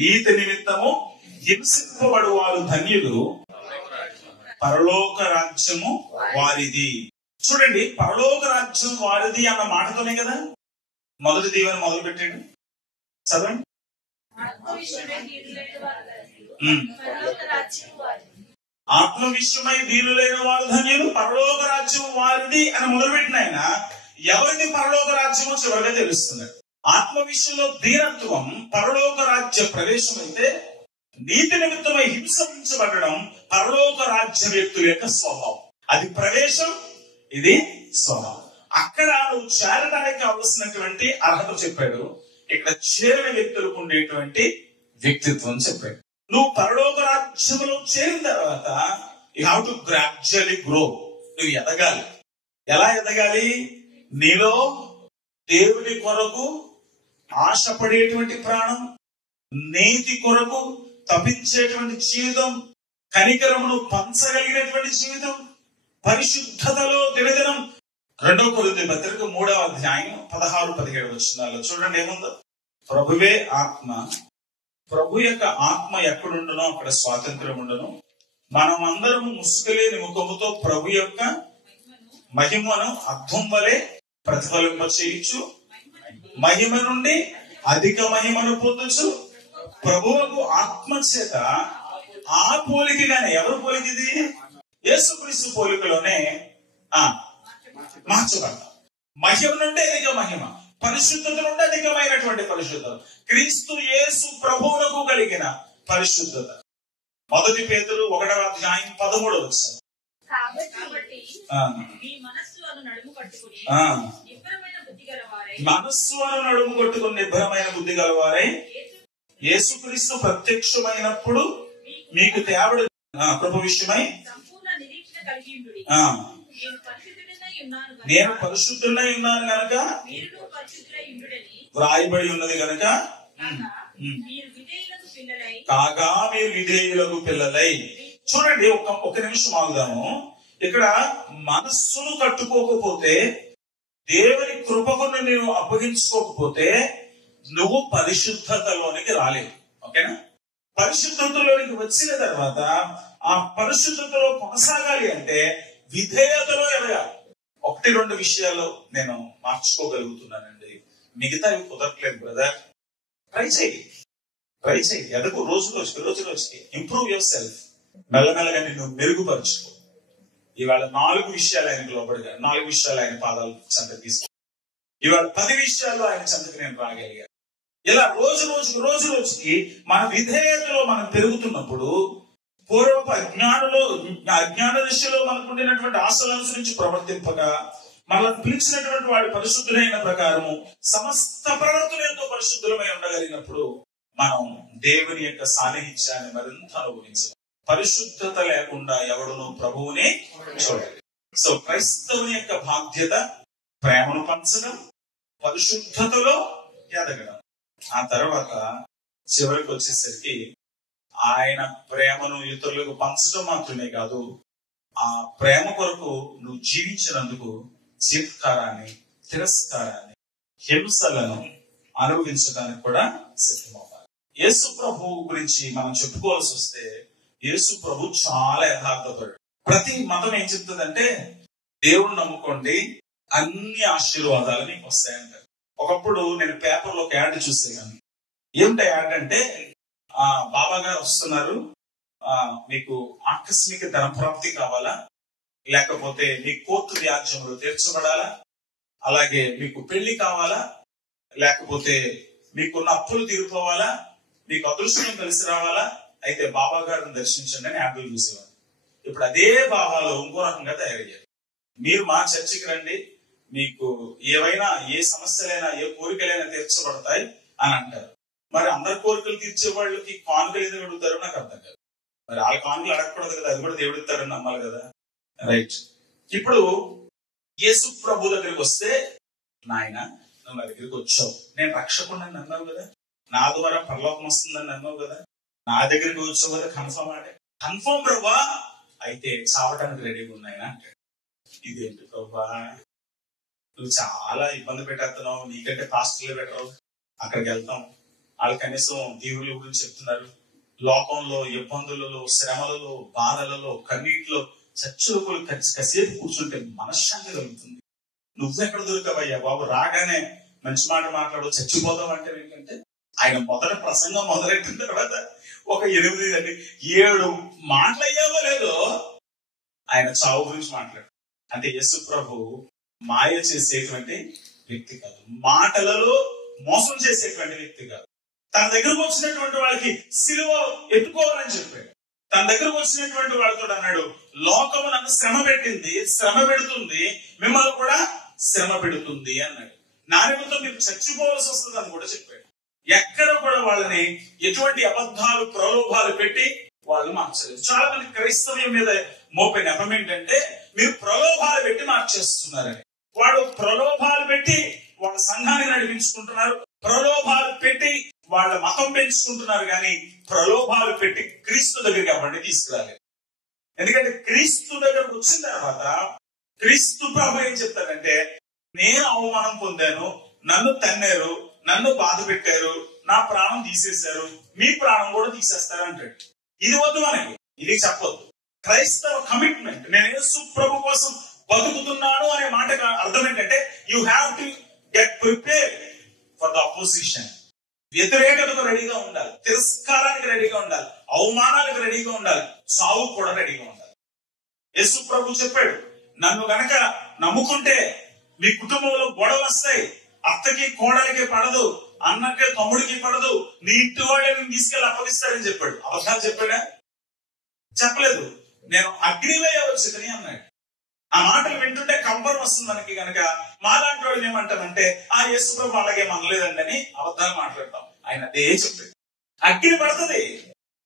నీతి నిమిత్తము హింసింపబడు వారు ధన్యులు, పరలోక రాజ్యము వారిది. చూడండి, పరలోక రాజ్యం వారిది అన్న మాటతోనే కదా మొదటి దీవెన మొదలు పెట్టండి. చదవండి. ఆత్మ విషయమై దీనులైన వారు ధన్యులు, పరలోక రాజ్యం వారిది అని మొదలుపెట్టిన ఆయన ఎవరిది పరలోక రాజ్యమో చివరిగా తెలుస్తున్నాడు. ఆత్మ విషయంలో దీనత్వం పరలోక రాజ్య ప్రవేశం అయితే, నీతి నిమిత్తమై హింసించబడడం పరలోక రాజ్య వ్యక్తుల యొక్క స్వభావం. అది ప్రవేశం, ఇది స్వభావం. అక్కడ నువ్వు చేరడానికి కావలసినటువంటి అర్హత చెప్పాడు, ఇక్కడ చేరిన వ్యక్తులకు ఉండేటువంటి వ్యక్తిత్వం చెప్పాడు. నువ్వు పరలోక రాజ్యంలో చేరిన తర్వాత you have to gradually grow. నువ్వు ఎదగాలి. ఎలా ఎదగాలి? నీలో దేవుని కొరకు ఆశపడేటువంటి ప్రాణం, నీతి కొరకు తపించేటువంటి జీవితం, కనికరమును పంచగలిగినటువంటి జీవితం, పరిశుద్ధతలో దినదినం. 2 కొరింథీ పత్రిక 3వ అధ్యాయం 16-17 వచనాల్లో చూడండి ఏముందో. ప్రభువే ఆత్మ, ప్రభు యొక్క ఆత్మ ఎక్కడుండునో అక్కడ స్వాతంత్ర్యం ఉండును. మనం అందరం ముసుగులేని ముఖముతో ప్రభు యొక్క మహిమను అర్థం వలె ప్రతిఫలింప చేయించు, మహిమ నుండి అధిక మహిమను పొందొచ్చు, ప్రభువుకు ఆత్మ చేత ఆ పోలికగానే. ఎవరు పోలికది? యేసుక్రీస్తు పోలికలోనే మార్చబడతాం. మహిమ నుండి అధిక మహిమ, పరిశుద్ధత నుండి అధికమైనటువంటి పరిశుద్ధత, క్రీస్తు యేసు ప్రభువులకు కలిగిన పరిశుద్ధత. 1 పేతురు 1వ అధ్యాయం 13వ వచనం. మనస్సు అను నడుము కట్టుకుని నిబ్బరమైన బుద్ధి గలవారై యేసుక్రీస్తు ప్రత్యక్షమైనప్పుడు మీకు తేబడి కృప విషయమై నేను పరిశుద్ధుడై ఉన్నాను గనక వ్రాయబడి ఉన్నది గనక కాగా మీరు విధేయులకు పిల్లలై. చూడండి, ఒక నిమిషం ఆగుదాము. ఇక్కడ మనస్సును కట్టుకోకపోతే, దేవుని కృపకు నువ్వు అప్పగించుకోకపోతే నువ్వు పరిశుద్ధతలోనికి రాలేవు. ఓకేనా? పరిశుద్ధతలోనికి వచ్చిన తర్వాత ఆ పరిశుద్ధతలో కొనసాగాలి అంటే విధేయతలో ఎదగాలి. 1-2 విషయాలు నేను మార్చుకోగలుగుతున్నానండి, మిగతావి కుదరట్లేదు బ్రదర్. ట్రై చేయి. ఎదగు. రోజు రోజుకి ఇంప్రూవ్ యువర్ సెల్ఫ్. మెల్లమెల్లగా నిన్ను మెరుగుపరుచుకో. ఇవాళ 4 విషయాలు ఆయనకు లోబడిగా, 4 విషయాలు ఆయన పాదాలు చెంతకు తీసుకో. ఇవాళ 10 విషయాలు ఆయన చెంతకు నేను రాగలిగా. ఇలా రోజు రోజుకి మన విధేయతలో మనం పెరుగుతున్నప్పుడు, పూర్వపు అజ్ఞాన దశలో మనకు ఉండినటువంటి ఆశలు అనుసరించి ప్రవర్తింపగా, మనల్ని పిలిచినటువంటి వాడి పరిశుద్ధులైన ప్రకారము సమస్త ప్రవర్తనతో పరిశుద్ధులమై ఉండగలిగినప్పుడు మనం దేవుని యొక్క సాన్నిహిత్యాన్ని మరింత అనుభవించాలి. పరిశుద్ధత లేకుండా ఎవడును ప్రభువుని చూడాలి. సో క్రైస్తవుని యొక్క బాధ్యత ప్రేమను పంచడం, పరిశుద్ధతలో ఎదగడం. ఆ తర్వాత చివరికి వచ్చేసరికి ఆయన ప్రేమను ఇతరులకు పంచడం మాత్రమే కాదు, ఆ ప్రేమ కొరకు నువ్వు జీవించినందుకు చీత్కారాన్ని, తిరస్కారాన్ని, హింసలను అనుభవించడానికి కూడా సిద్ధమవ్వాలి. యేసు ప్రభు గురించి మనం చెప్పుకోవాల్సి వస్తే, యేసు ప్రభు చాలా యథార్థపరుడు. ప్రతి మతం ఏం చెప్తుందంటే, దేవుణ్ణి నమ్ముకోండి అన్ని ఆశీర్వాదాలు మీకు వస్తాయంటారు. ఒకప్పుడు నేను పేపర్లో ఒక యాడ్ చూసేదాన్ని. ఏమిటా యాడ్ అంటే, బాబా గారు వస్తున్నారు, మీకు ఆకస్మిక ధనప్రాప్తి కావాలా, లేకపోతే మీ కోర్టు వ్యాజ్యంలో తీర్చబడాలా, అలాగే మీకు పెళ్లి కావాలా, లేకపోతే మీకున్న అప్పులు తీరిపోవాలా, మీకు అదృష్టం కలిసి రావాలా, అయితే బాబా గారిని దర్శించండి అని యాడ్లు చూసేవారు. ఇప్పుడు అదే బాబాలో ఇంకో రకంగా తయారయ్యారు. మీరు మా చర్చికి రండి, మీకు ఏవైనా ఏ సమస్యలైనా ఏ కోరికలైనా తీర్చబడతాయి అని అంటారు. మరి అందరి కోరికలు తీర్చే వాళ్ళకి కానుకలు ఎందుకు అడుగుతారో నాకు అర్థం కాదు. మరి వాళ్ళ కానుకలు అడగకూడదు కదా, అది కూడా దేవుడు ఇస్తారని నమ్మాలి కదా. రైట్. ఇప్పుడు యేసు ప్రభు దగ్గరికి వస్తే, నాయన నువ్వు నా దగ్గరికి వచ్చావు, నేను రక్షకుడిని అన్నావు కదా, నా ద్వారా పరలోకం వస్తుందని అన్నావు కదా, నా దగ్గరికి వచ్చావు కదా, కన్ఫర్మ్ అంటే కన్ఫర్మ్ ప్రభా, అయితే చావటానికి రెడీగా ఉన్నాయన అంటాడు. ఇదేంటి ప్రభా, నువ్వు చాలా ఇబ్బంది పెట్టేస్తున్నావు, నీకంటే పాస్టర్లే బెటరు, అక్కడికి వెళ్తాం, వాళ్ళు కనీసం దేవుళ్ళ గురించి చెప్తున్నారు. లోకంలో ఇబ్బందులలో, శ్రమలలో, బాధలలో, కన్నీటిలో చచ్చులు కాసేపు కూర్చుంటే మనశ్శాంతి కలుగుతుంది. నువ్వెక్కడ దొరికావయ్యా బాబు, రాగానే మంచి మాట మాట్లాడు చచ్చిపోతావు అంటే ఏంటంటే, ఆయన మొదటి ప్రసంగం మొదలెట్టిన తర్వాత ఒక 7 మాటలు అయ్యావో లేదో ఆయన చావు గురించి మాట్లాడు. అంటే యేసు ప్రభు మాయ చేసేటువంటి వ్యక్తి కాదు, మాటలలో మోసం చేసేటువంటి వ్యక్తి కాదు. తన దగ్గరకు వచ్చినటువంటి వాళ్ళకి సిలువ ఎత్తుకోవాలని చెప్పాడు. తన దగ్గరకు వచ్చినటువంటి వాళ్ళతో అన్నాడు, లోకము నన్ను శ్రమ పెట్టింది, శ్రమ పెడుతుంది, మిమ్మల్ని కూడా శ్రమ పెడుతుంది అన్నాడు. నా నిమిత్తం మీకు చచ్చిపోవాల్సి వస్తుంది అని కూడా చెప్పాడు. ఎక్కడ కూడా వాళ్ళని ఎటువంటి అబద్ధాలు, ప్రలోభాలు పెట్టి వాళ్ళు మార్చలేదు. చాలా మంది క్రైస్తవ్యం మీద మోపే నెపం ఏంటంటే, మీరు ప్రలోభాలు పెట్టి మార్చేస్తున్నారని. వాడు ప్రలోభాలు పెట్టి వాళ్ళ సంఘాన్ని నడిపించుకుంటున్నారు, ప్రలోభాలు పెట్టి వాళ్ళ మతం పెంచుకుంటున్నారు, కానీ ప్రలోభాలు పెట్టి క్రీస్తు దగ్గరికి ఎవరిని తీసుకురాలేదు. ఎందుకంటే క్రీస్తు దగ్గరకు వచ్చిన తర్వాత క్రీస్తు ప్రభు ఏం చెప్తారంటే, నేను అవమానం పొందాను, నన్ను తన్నారు, నన్ను బాధ పెట్టారు, నా ప్రాణం తీసేశారు, మీ ప్రాణం కూడా తీసేస్తారు అంటాడు. ఇది వద్దు మనకి, ఇది చెప్పొద్దు. క్రైస్తవ కమిట్మెంట్, నేను యేసు ప్రభు కోసం బతుకుతున్నాను అనే మాటకు అర్థం ఏంటంటే, you have to get prepared for the opposition. వ్యతిరేకతకు రెడీగా ఉండాలి, తిరస్కారానికి రెడీగా ఉండాలి, అవమానాలకు రెడీగా ఉండాలి, సావు కూడా రెడీగా ఉండాలి. యేసు ప్రభు చెప్పాడు, నన్ను గనక నమ్ముకుంటే మీ కుటుంబంలో గొడవలు వస్తాయి, అత్తకి కోడలికి పడదు, అన్నకి తమ్ముడికి పడదు, నీ ఇంటి వాళ్ళని తీసుకెళ్లి అప్పగిస్తాడని చెప్పాడు. అబద్ధాలు చెప్పాడా? చెప్పలేదు. నేను అగ్నివేయ వచ్చిందని అన్నాడు. ఆ మాటలు వింటుంటే కంపరం వస్తుంది మనకి. కనుక మాలాంటి వాళ్ళు ఏమంటామంటే, ఆ యేసు ప్రభు అలాగే మనలేదండి అని అబద్ధాలు మాట్లాడతాం. ఆయన అదే చెప్పాడు. అగ్ని పడుతుంది,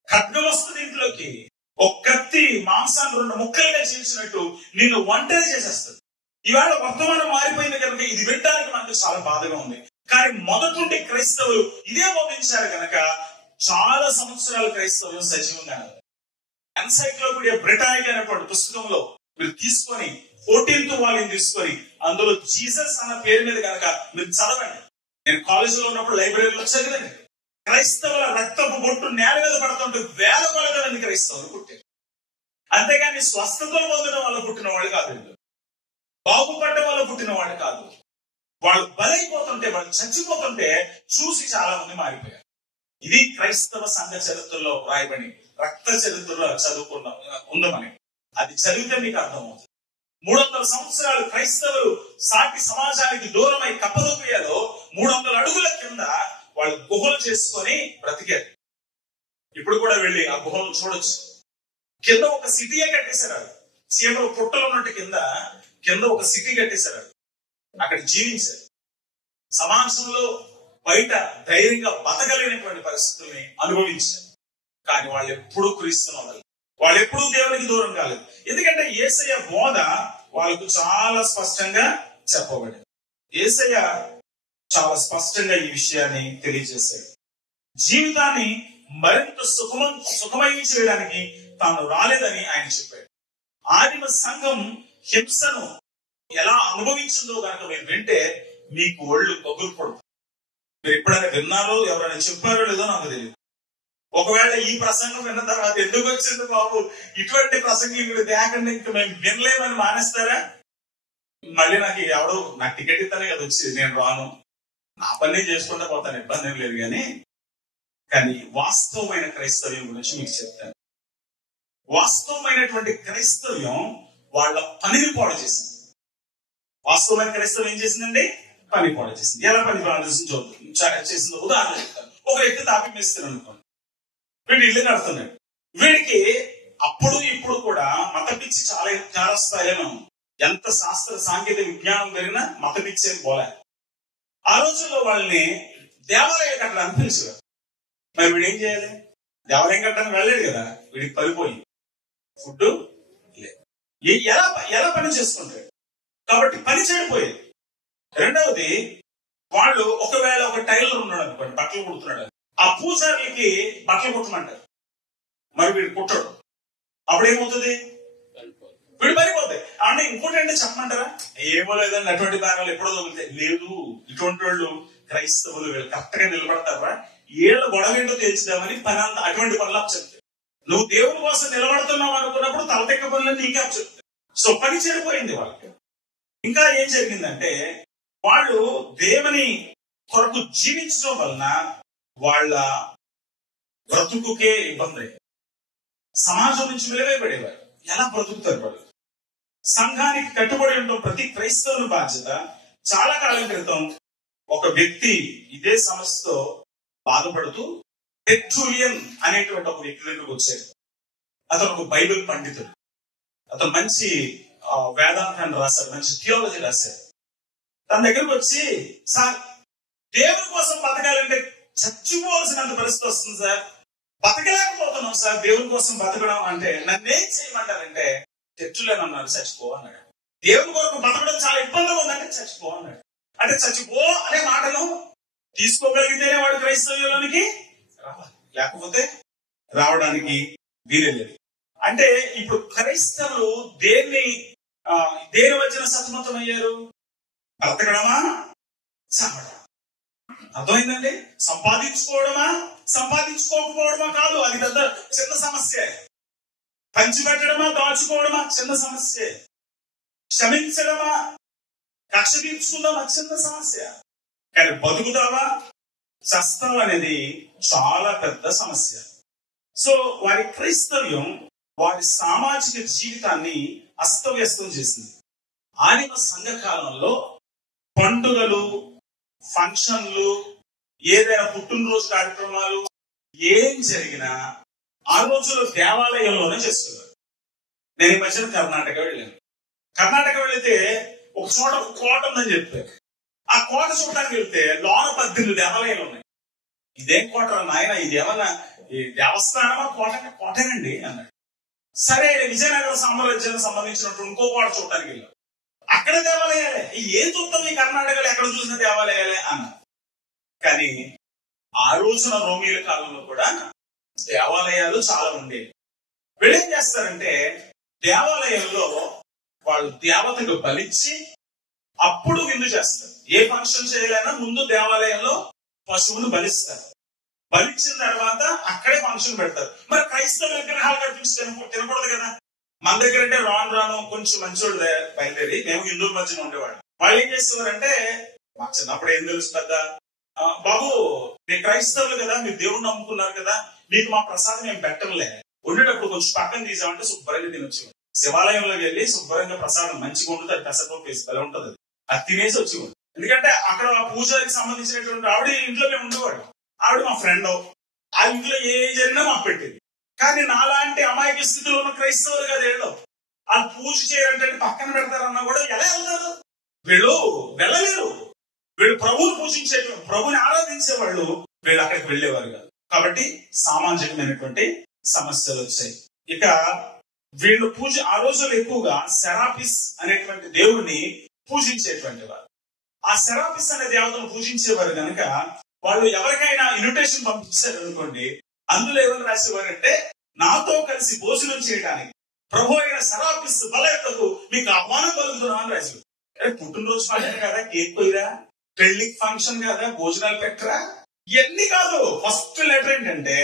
ఖడ్గం వస్తుంది ఇంట్లోకి, ఒక కత్తి మాంసాన్ని 2 ముక్కలుగా చీల్చినట్టు నిన్ను ఒంటరి చేసేస్తుంది. ఇవాళ వర్తమానం మారిపోయింది కనుక ఇది వినడానికి మనకు చాలా బాధగా ఉంది. కానీ మొదటి నుండి క్రైస్తవులు ఇదే బోధించారు కనుక చాలా సంవత్సరాలు క్రైస్తవం సజీవంగా. ఎన్సైక్లోపీడియా బ్రిటానికా అనేటువంటి పుస్తకంలో మీరు తీసుకొని 14th వాల్యూమ్ తీసుకొని అందులో జీసస్ అన్న పేరు మీద కనుక మీరు చదవండి. నేను కాలేజీలో ఉన్నప్పుడు లైబ్రరీలో చదివాను. క్రైస్తవుల రక్తపు బొట్టు నేల మీద పడుతుంటే వేల కొలది క్రైస్తవులు పుట్టారు. అంతేగాని స్వస్థతలు పొందిన వాళ్ళు పుట్టిన వాళ్ళు కాదు, బాగుపడ్డ వాళ్ళు పుట్టిన వాళ్ళు కాదు. వాళ్ళు బలైపోతుంటే, వాళ్ళు చచ్చిపోతుంటే చూసి చాలా మంది మారిపోయారు. ఇది క్రైస్తవ సంఘ చరిత్రలో రాయబడి రక్త చరిత్రలో చదువుకున్నాం ఉందమని. అది చదివితే మీకు అర్థమవుతుంది. 300 సంవత్సరాలు క్రైస్తవులు సాటి సమాజానికి దూరమై కప్పదొపియాలో 300 అడుగుల కింద వాళ్ళు గుహలు చేసుకొని బ్రతికారు. ఇప్పుడు కూడా వెళ్ళి ఆ గుహలను చూడొచ్చు. కింద ఒక సిటీయే కట్టేశారు. చీమలు పుట్టలు ఉన్నట్టు కింద ఒక సిటీ కట్టేశారు. అక్కడ జీవించారు. సమాజంలో బయట ధైర్యంగా బతకలేనటువంటి పరిస్థితుల్ని అనుభవించారు. కానీ వాళ్ళు ఎప్పుడూ క్రీస్తున్నారు, వాళ్ళు ఎప్పుడూ దేవునికి దూరం కాలేదు. ఎందుకంటే యేసయ్య బోధ వాళ్ళకు చాలా స్పష్టంగా చెప్పబడింది. యేసయ్య చాలా స్పష్టంగా ఈ విషయాన్ని తెలియజేశాడు. జీవితాన్ని మరింత సుఖమయం చేయడానికి తాను రాలేదని ఆయన చెప్పాడు. ఆదిమ సంఘం హింసను ఎలా అనుభవించిందో కనుక మీరు వింటే మీకు ఒళ్ళు పగులు పడుతుంది. మీరు ఎప్పుడైనా విన్నారో, ఎవరైనా చెప్పారో లేదో నాకు తెలియదు. ఒకవేళ ఈ ప్రసంగం విన్న తర్వాత ఎందుకు వచ్చింది బాబు ఇటువంటి ప్రసంగం ఇక్కడ తేకండి, ఇంకా మేము వినలేమని మానేస్తారా? మళ్ళీ నాకు టికెట్ ఇస్తానే కదా వచ్చింది, నేను రాను, నా పని చేసుకుంటూ పోతాను, ఇబ్బంది ఏం లేదు. కానీ వాస్తవమైన క్రైస్తవ్యం గురించి మీకు చెప్తాను. వాస్తవమైనటువంటి క్రైస్తవ్యం వాళ్ళ పనిని పాడు చేసింది. వాస్తవమైన క్రైస్తవం ఏం చేసిందండి? పని పాడు చేసింది. ఎలా పని పాడు చేసిందో ఉదాహరణ చెప్తాను. ఒక వ్యక్తి తాపి మేస్తాను అనుకోండి, వీడు ఇల్లు కడుతున్నాడు. వీడికి అప్పుడు ఇప్పుడు కూడా మత పిచ్చి చాలా స్థాయిలో ఉంది. ఎంత శాస్త్ర సాంకేతిక విజ్ఞానం పెరిగినా మత పిచ్చి అని పోలే. ఆ రోజుల్లో వాళ్ళని దేవాలయం కట్టడానికి పిలిచారు. మరి వీడు ఏం చేయాలి? దేవాలయం కట్టడానికి వెళ్ళలేడు కదా, వీడికి పడిపోయి ఫుడ్ ఎలా పని చేసుకుంటాడు కాబట్టి పని చేయకపోయేది. రెండవది, వాళ్ళు ఒకవేళ ఒక టైలర్ ఉన్నాడు అనుకోండి, బట్టలు కుడుతున్నాడు, ఆ పూజారికి బట్టలు కుట్టమంటారు, మరి వీడు కుట్టడు. అప్పుడేమవుతుంది? వీడు పడిపోతాయి. అంటే ఇంకోటి అంటే చెప్పమంటారా? ఏమో లేదండి, అటువంటి భాగాలు ఎప్పుడో తగులుతాయి. లేదు, ఇటువంటి వాళ్ళు క్రైస్తవులు వీళ్ళు కరెక్ట్ గా నిలబడతారా? ఏళ్ళ గొడవేంటో తేల్చుదామని పని అంతా అటువంటి పనులు అప్పచెప్తాయి. నువ్వు దేవుని కోసం నిలబడుతున్నావు అనుకున్నప్పుడు తలతెక్క పనులు నీకే అప్పచెప్తాయి. సో పని చెడిపోయింది వాళ్ళకి. ఇంకా ఏం జరిగిందంటే వాళ్ళు దేవుని కొరకు జీవించడం వలన వాళ్ళ బ్రతుకుకే ఇబ్బంది. సమాజం నుంచి వెలువైపడేవారు. ఎలా బ్రతుకుతారు వాళ్ళు? సంఘానికి కట్టుబడి ఉండడం ప్రతి క్రైస్తవుని బాధ్యత. చాలా కాలం క్రితం ఒక వ్యక్తి ఇదే సమస్యతో బాధపడుతూ టెర్టులియన్ అనేటువంటి ఒక వ్యక్తి దగ్గరకు వచ్చాడు. అతను ఒక బైబిల్ పండితుడు. అతను మంచి వేదాంతాన్ని రాశాడు, మంచి థియాలజీ రాశాడు. తన దగ్గరకు వచ్చి, సార్ దేవుని కోసం బతకాలంటే చచ్చిపోవాల్సినంత పరిస్థితి వస్తుంది సార్, బతకలేకపోతున్నాం సార్ దేవుని కోసం బతకడం అంటే నన్నేం చేయమంటారంటే టెర్టులియన్ అన్నారు, చచ్చిపో అన్నాడు. దేవుని కొరకు బతకడం చాలా ఇబ్బందిగా ఉందంటే చచ్చిపో అన్నాడు. అంటే చచ్చిపో అనే మాటను తీసుకోగలిగితేనే వాడు క్రైస్తవ్యంలోనికి రావాలి, లేకపోతే రావడానికి వీలేదు. అంటే ఇప్పుడు క్రైస్తవులు దేని మధ్యన సతమతం అయ్యారు? బ్రతకడమా చావడం. అర్థమైందండి? సంపాదించుకోవడమా సంపాదించుకోకపోవడమా కాదు, అది పెద్ద చిన్న సమస్య. పంచిపెట్టడమా దాచుకోవడమా చిన్న సమస్య. క్షమించడమా కక్ష తీర్చుకుందామా చిన్న సమస్య. కానీ బతుకుతావా చస్తావా అనేది చాలా పెద్ద సమస్య. సో వారి క్రైస్తవ్యం వారి సామాజిక జీవితాన్ని అస్తవ్యస్తం చేసింది. ఆదిమ సంఘకాలంలో పండుగలు, ఫంక్షన్లు, ఏదైనా పుట్టినరోజు కార్యక్రమాలు ఏం జరిగినా ఆ రోజుల్లో దేవాలయంలోనే చేస్తున్నారు. నేను ఈ మధ్యన కర్ణాటక వెళ్ళాను. కర్ణాటక వెళితే ఒక చోట ఒక కోట ఉందని చెప్పారు. ఆ కోట చూడడానికి వెళ్తే లోన 18 దేవాలయాలు ఉన్నాయి. ఇదేం కోట నాయన, ఇదేమన్నా ఈ దేవస్థానమా కోటనండి అన్నాడు. సరే, విజయనగర సామ్రాజ్యానికి సంబంధించినట్టు ఇంకో కోట చూడటానికి వెళ్ళాం. అక్కడ దేవాలయాలే. ఏం చూస్తాం ఈ కర్ణాటకలో ఎక్కడ చూసిన దేవాలయాలే అన్నారు. కానీ ఆ రోజున రోమిల కాలంలో కూడా దేవాలయాలు చాలా ఉండేవి. వీళ్ళేం చేస్తారంటే దేవాలయంలో వాళ్ళు దేవతకు బలిచ్చి అప్పుడు విందు చేస్తారు. ఏ ఫంక్షన్ చేయలేనా ముందు దేవాలయంలో పశువును బలిస్తారు. బలిచ్చిన తర్వాత అక్కడే ఫంక్షన్ పెడతారు. మరి క్రైస్తవ విగ్రహాలు కనిపించి తినకూడదు కదా. మన దగ్గర అంటే రాను కొంచెం మంచోళ్ళు బయలుదేరి మేము హిందువుల మధ్యన ఉండేవాళ్ళు. వాళ్ళు ఏం చేస్తున్నారంటే, మా చిన్నప్పుడు ఏం తెలుసు కదా, బాబు మీ క్రైస్తవులు కదా, మీరు దేవుణ్ణి నమ్ముకున్నారు కదా, మీకు మా ప్రసాదం ఏం పెట్టంలే, ఉండేటప్పుడు కొంచెం పక్కన తీసామంటే శుభ్రంగా తినొచ్చు. శివాలయంలోకి వెళ్ళి శుభ్రంగా ప్రసాదం మంచిగా ఉంటుంది, అది పెసరపప్పు వేసి బలం ఉంటుంది, అది తినేసి వచ్చి. ఎందుకంటే అక్కడ ఆ పూజారికి సంబంధించినటువంటి ఆవిడ ఇంట్లో మేము ఉండేవాడు. ఆవిడ మా ఫ్రెండ్, ఆ ఇంట్లో ఏ జరిగినా మాకు పెట్టింది. కానీ నాలాంటి అమాయక స్థితిలో ఉన్న క్రైస్తవులు కదా వీళ్ళు, వాళ్ళు పూజ చేయాలంటే పక్కన పెడతారన్నా కూడా ఎలా వెళ్తారు? వీళ్ళు వెళ్ళలేరు. వీళ్ళు ప్రభువుని పూజించేటువంటి, ప్రభుని ఆరాధించే వాళ్ళు వీళ్ళు అక్కడికి వెళ్ళేవారు కాదు. కాబట్టి సామాజికమైనటువంటి సమస్యలు వచ్చాయి. ఇక వీళ్ళు పూజ ఆ రోజుల్లో ఎక్కువగా సెరాపిస్ అనేటువంటి దేవుడిని పూజించేటువంటి వారు. ఆ సెరాపిస్ అనే దేవతను పూజించేవారు కనుక వాళ్ళు ఎవరికైనా ఇన్విటేషన్ పంపించారు అనుకోండి, అందులో ఏమని రాసేవారంటే, నాతో కలిసి భోజనం చేయడానికి ప్రభు అయిన సెరాపిస్ బలయతకు మీకు ఆహ్వానం కలుగుతున్నాం అని రాశారు. పుట్టినరోజు ఫంక్షన్ కదా, కేక్ పోయిరా, పెళ్లి ఫంక్షన్ కదా, భోజనాలు పెట్టరా, ఇవన్నీ కాదు. ఫస్ట్ లెటర్ ఏంటంటే,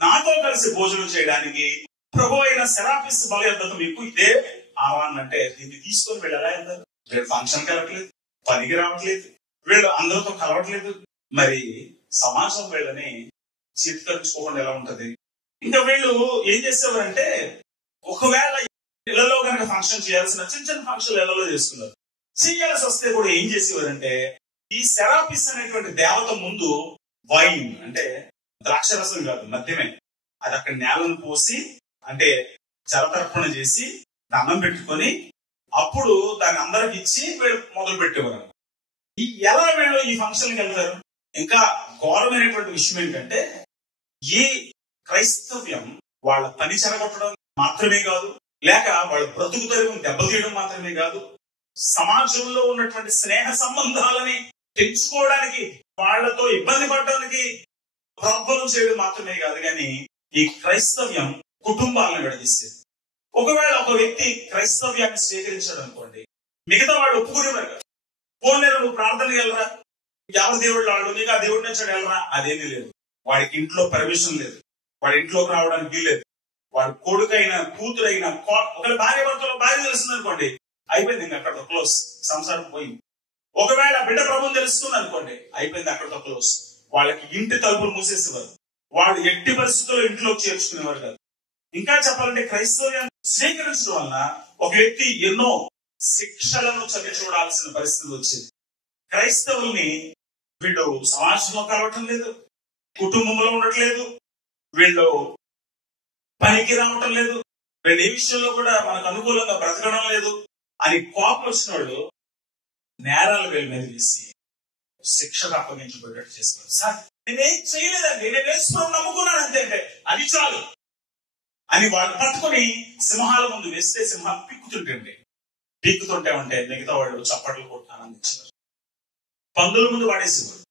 నాతో కలిసి భోజనం చేయడానికి ప్రభు అయిన సెరాపిస్ బలయతకు మీకు ఇదే ఆహ్వానం. అంటే దీన్ని తీసుకొని వీళ్ళు ఎలా వెళ్తారు? వీళ్ళు ఫంక్షన్ కలవట్లేదు, పనికి రావట్లేదు, వీళ్ళు అందరితో కలవట్లేదు. మరి సమాజం వీళ్ళని చిత్కరించుకోకుండా ఎలా ఉంటది? ఇంకా వీళ్ళు ఏం చేసేవారంటే, ఒకవేళ ఇళ్లలో కనుక ఫంక్షన్ చేయాల్సిన చిన్న చిన్న ఫంక్షన్లు ఇళ్లలో చేసుకున్నారు. చేయాల్సి వస్తే కూడా ఏం చేసేవారంటే, ఈ సెరాపిస్ అనేటువంటి దేవత ముందు వైన్ అంటే ద్రాక్షరసం కాదు, మద్యమే, అది అక్కడ నేలను పోసి అంటే జలతర్పణ చేసి దండం పెట్టుకొని అప్పుడు దాన్ని అందరికి ఇచ్చి వీళ్ళు మొదలు పెట్టేవారు. ఎలా వీళ్ళు ఈ ఫంక్షన్కి వెళ్తారు? ఇంకా ఘోరమైనటువంటి విషయం ఏంటంటే, ఈ క్రైస్తవ్యం వాళ్ళ పని చెరగొట్టడం మాత్రమే కాదు, లేక వాళ్ళ బ్రతుకు తెరువును దెబ్బతీయడం మాత్రమే కాదు, సమాజంలో ఉన్నటువంటి స్నేహ సంబంధాలని తెంచుకోవడానికి, వాళ్లతో ఇబ్బంది పడడానికి ప్రోద్బలం చేయడం మాత్రమే కాదు, కానీ ఈ క్రైస్తవ్యం కుటుంబాలను విడదీసేది. ఒకవేళ ఒక వ్యక్తి క్రైస్తవ్యాన్ని స్వీకరించాడు అనుకోండి, మిగతా వాళ్ళు ఒప్పుకునేవారు. పోలేరు, నువ్వు ప్రార్థనకి వెళ్ళరా, ఎవరి దేవుళ్ళు వాళ్ళు, నీకు ఆ దేవుడిని వచ్చాడు వెళ్ళరా, అదేమీ లేదు. వాడికి ఇంట్లో పర్మిషన్ లేదు, వాడి ఇంట్లోకి రావడానికి వీలేదు. వాడి కొడుకైనా కూతురైనా ఒకవేళ భార్య భర్తలో భార్య తెలుస్తుంది అనుకోండి, అయిపోయింది, ఇంకా అక్కడతో క్లోజ్, సంసారం పోయింది. ఒకవేళ బిడ్డ ప్రభుని తెలుస్తుంది అనుకోండి, అయిపోయింది, అక్కడతో క్లోజ్. వాళ్ళకి ఇంటి తలుపులు మూసేసేవారు, వాడు ఎట్టి పరిస్థితుల్లో ఇంట్లోకి చేర్చుకునేవారు కాదు. ఇంకా చెప్పాలంటే క్రైస్తవ్యాన్ని స్వీకరించడం వలన ఒక వ్యక్తి ఎన్నో శిక్షలను చవి చూడాల్సిన పరిస్థితి వచ్చింది. క్రైస్తవుల్ని వీళ్ళు సమాజంలో కలవటం లేదు, కుటుంబంలో ఉండట్లేదు, వీళ్ళు పనికి రావటం లేదు, వీళ్ళు ఏ విషయంలో కూడా మనకు అనుకూలంగా బ్రతకడం లేదు అని కోపం వచ్చిన వాళ్ళు నేరాలు వీళ్ళ మీద వేసి శిక్షకు అప్పగించబడేటట్టు చేస్తారు. సార్ నేనేం చేయలేదండి, నేను వేసుకుని నమ్ముకున్నాను అంతే, అంటే అది చాలు అని వాళ్ళు పట్టుకుని సింహాల ముందు వేస్తే సింహాలు పీక్కుతుంటే ఉంటే మిగతా వాళ్ళు చప్పట్లు కొట్టి ఆనందించారు. పందుల ముందు వాడేసేవారు,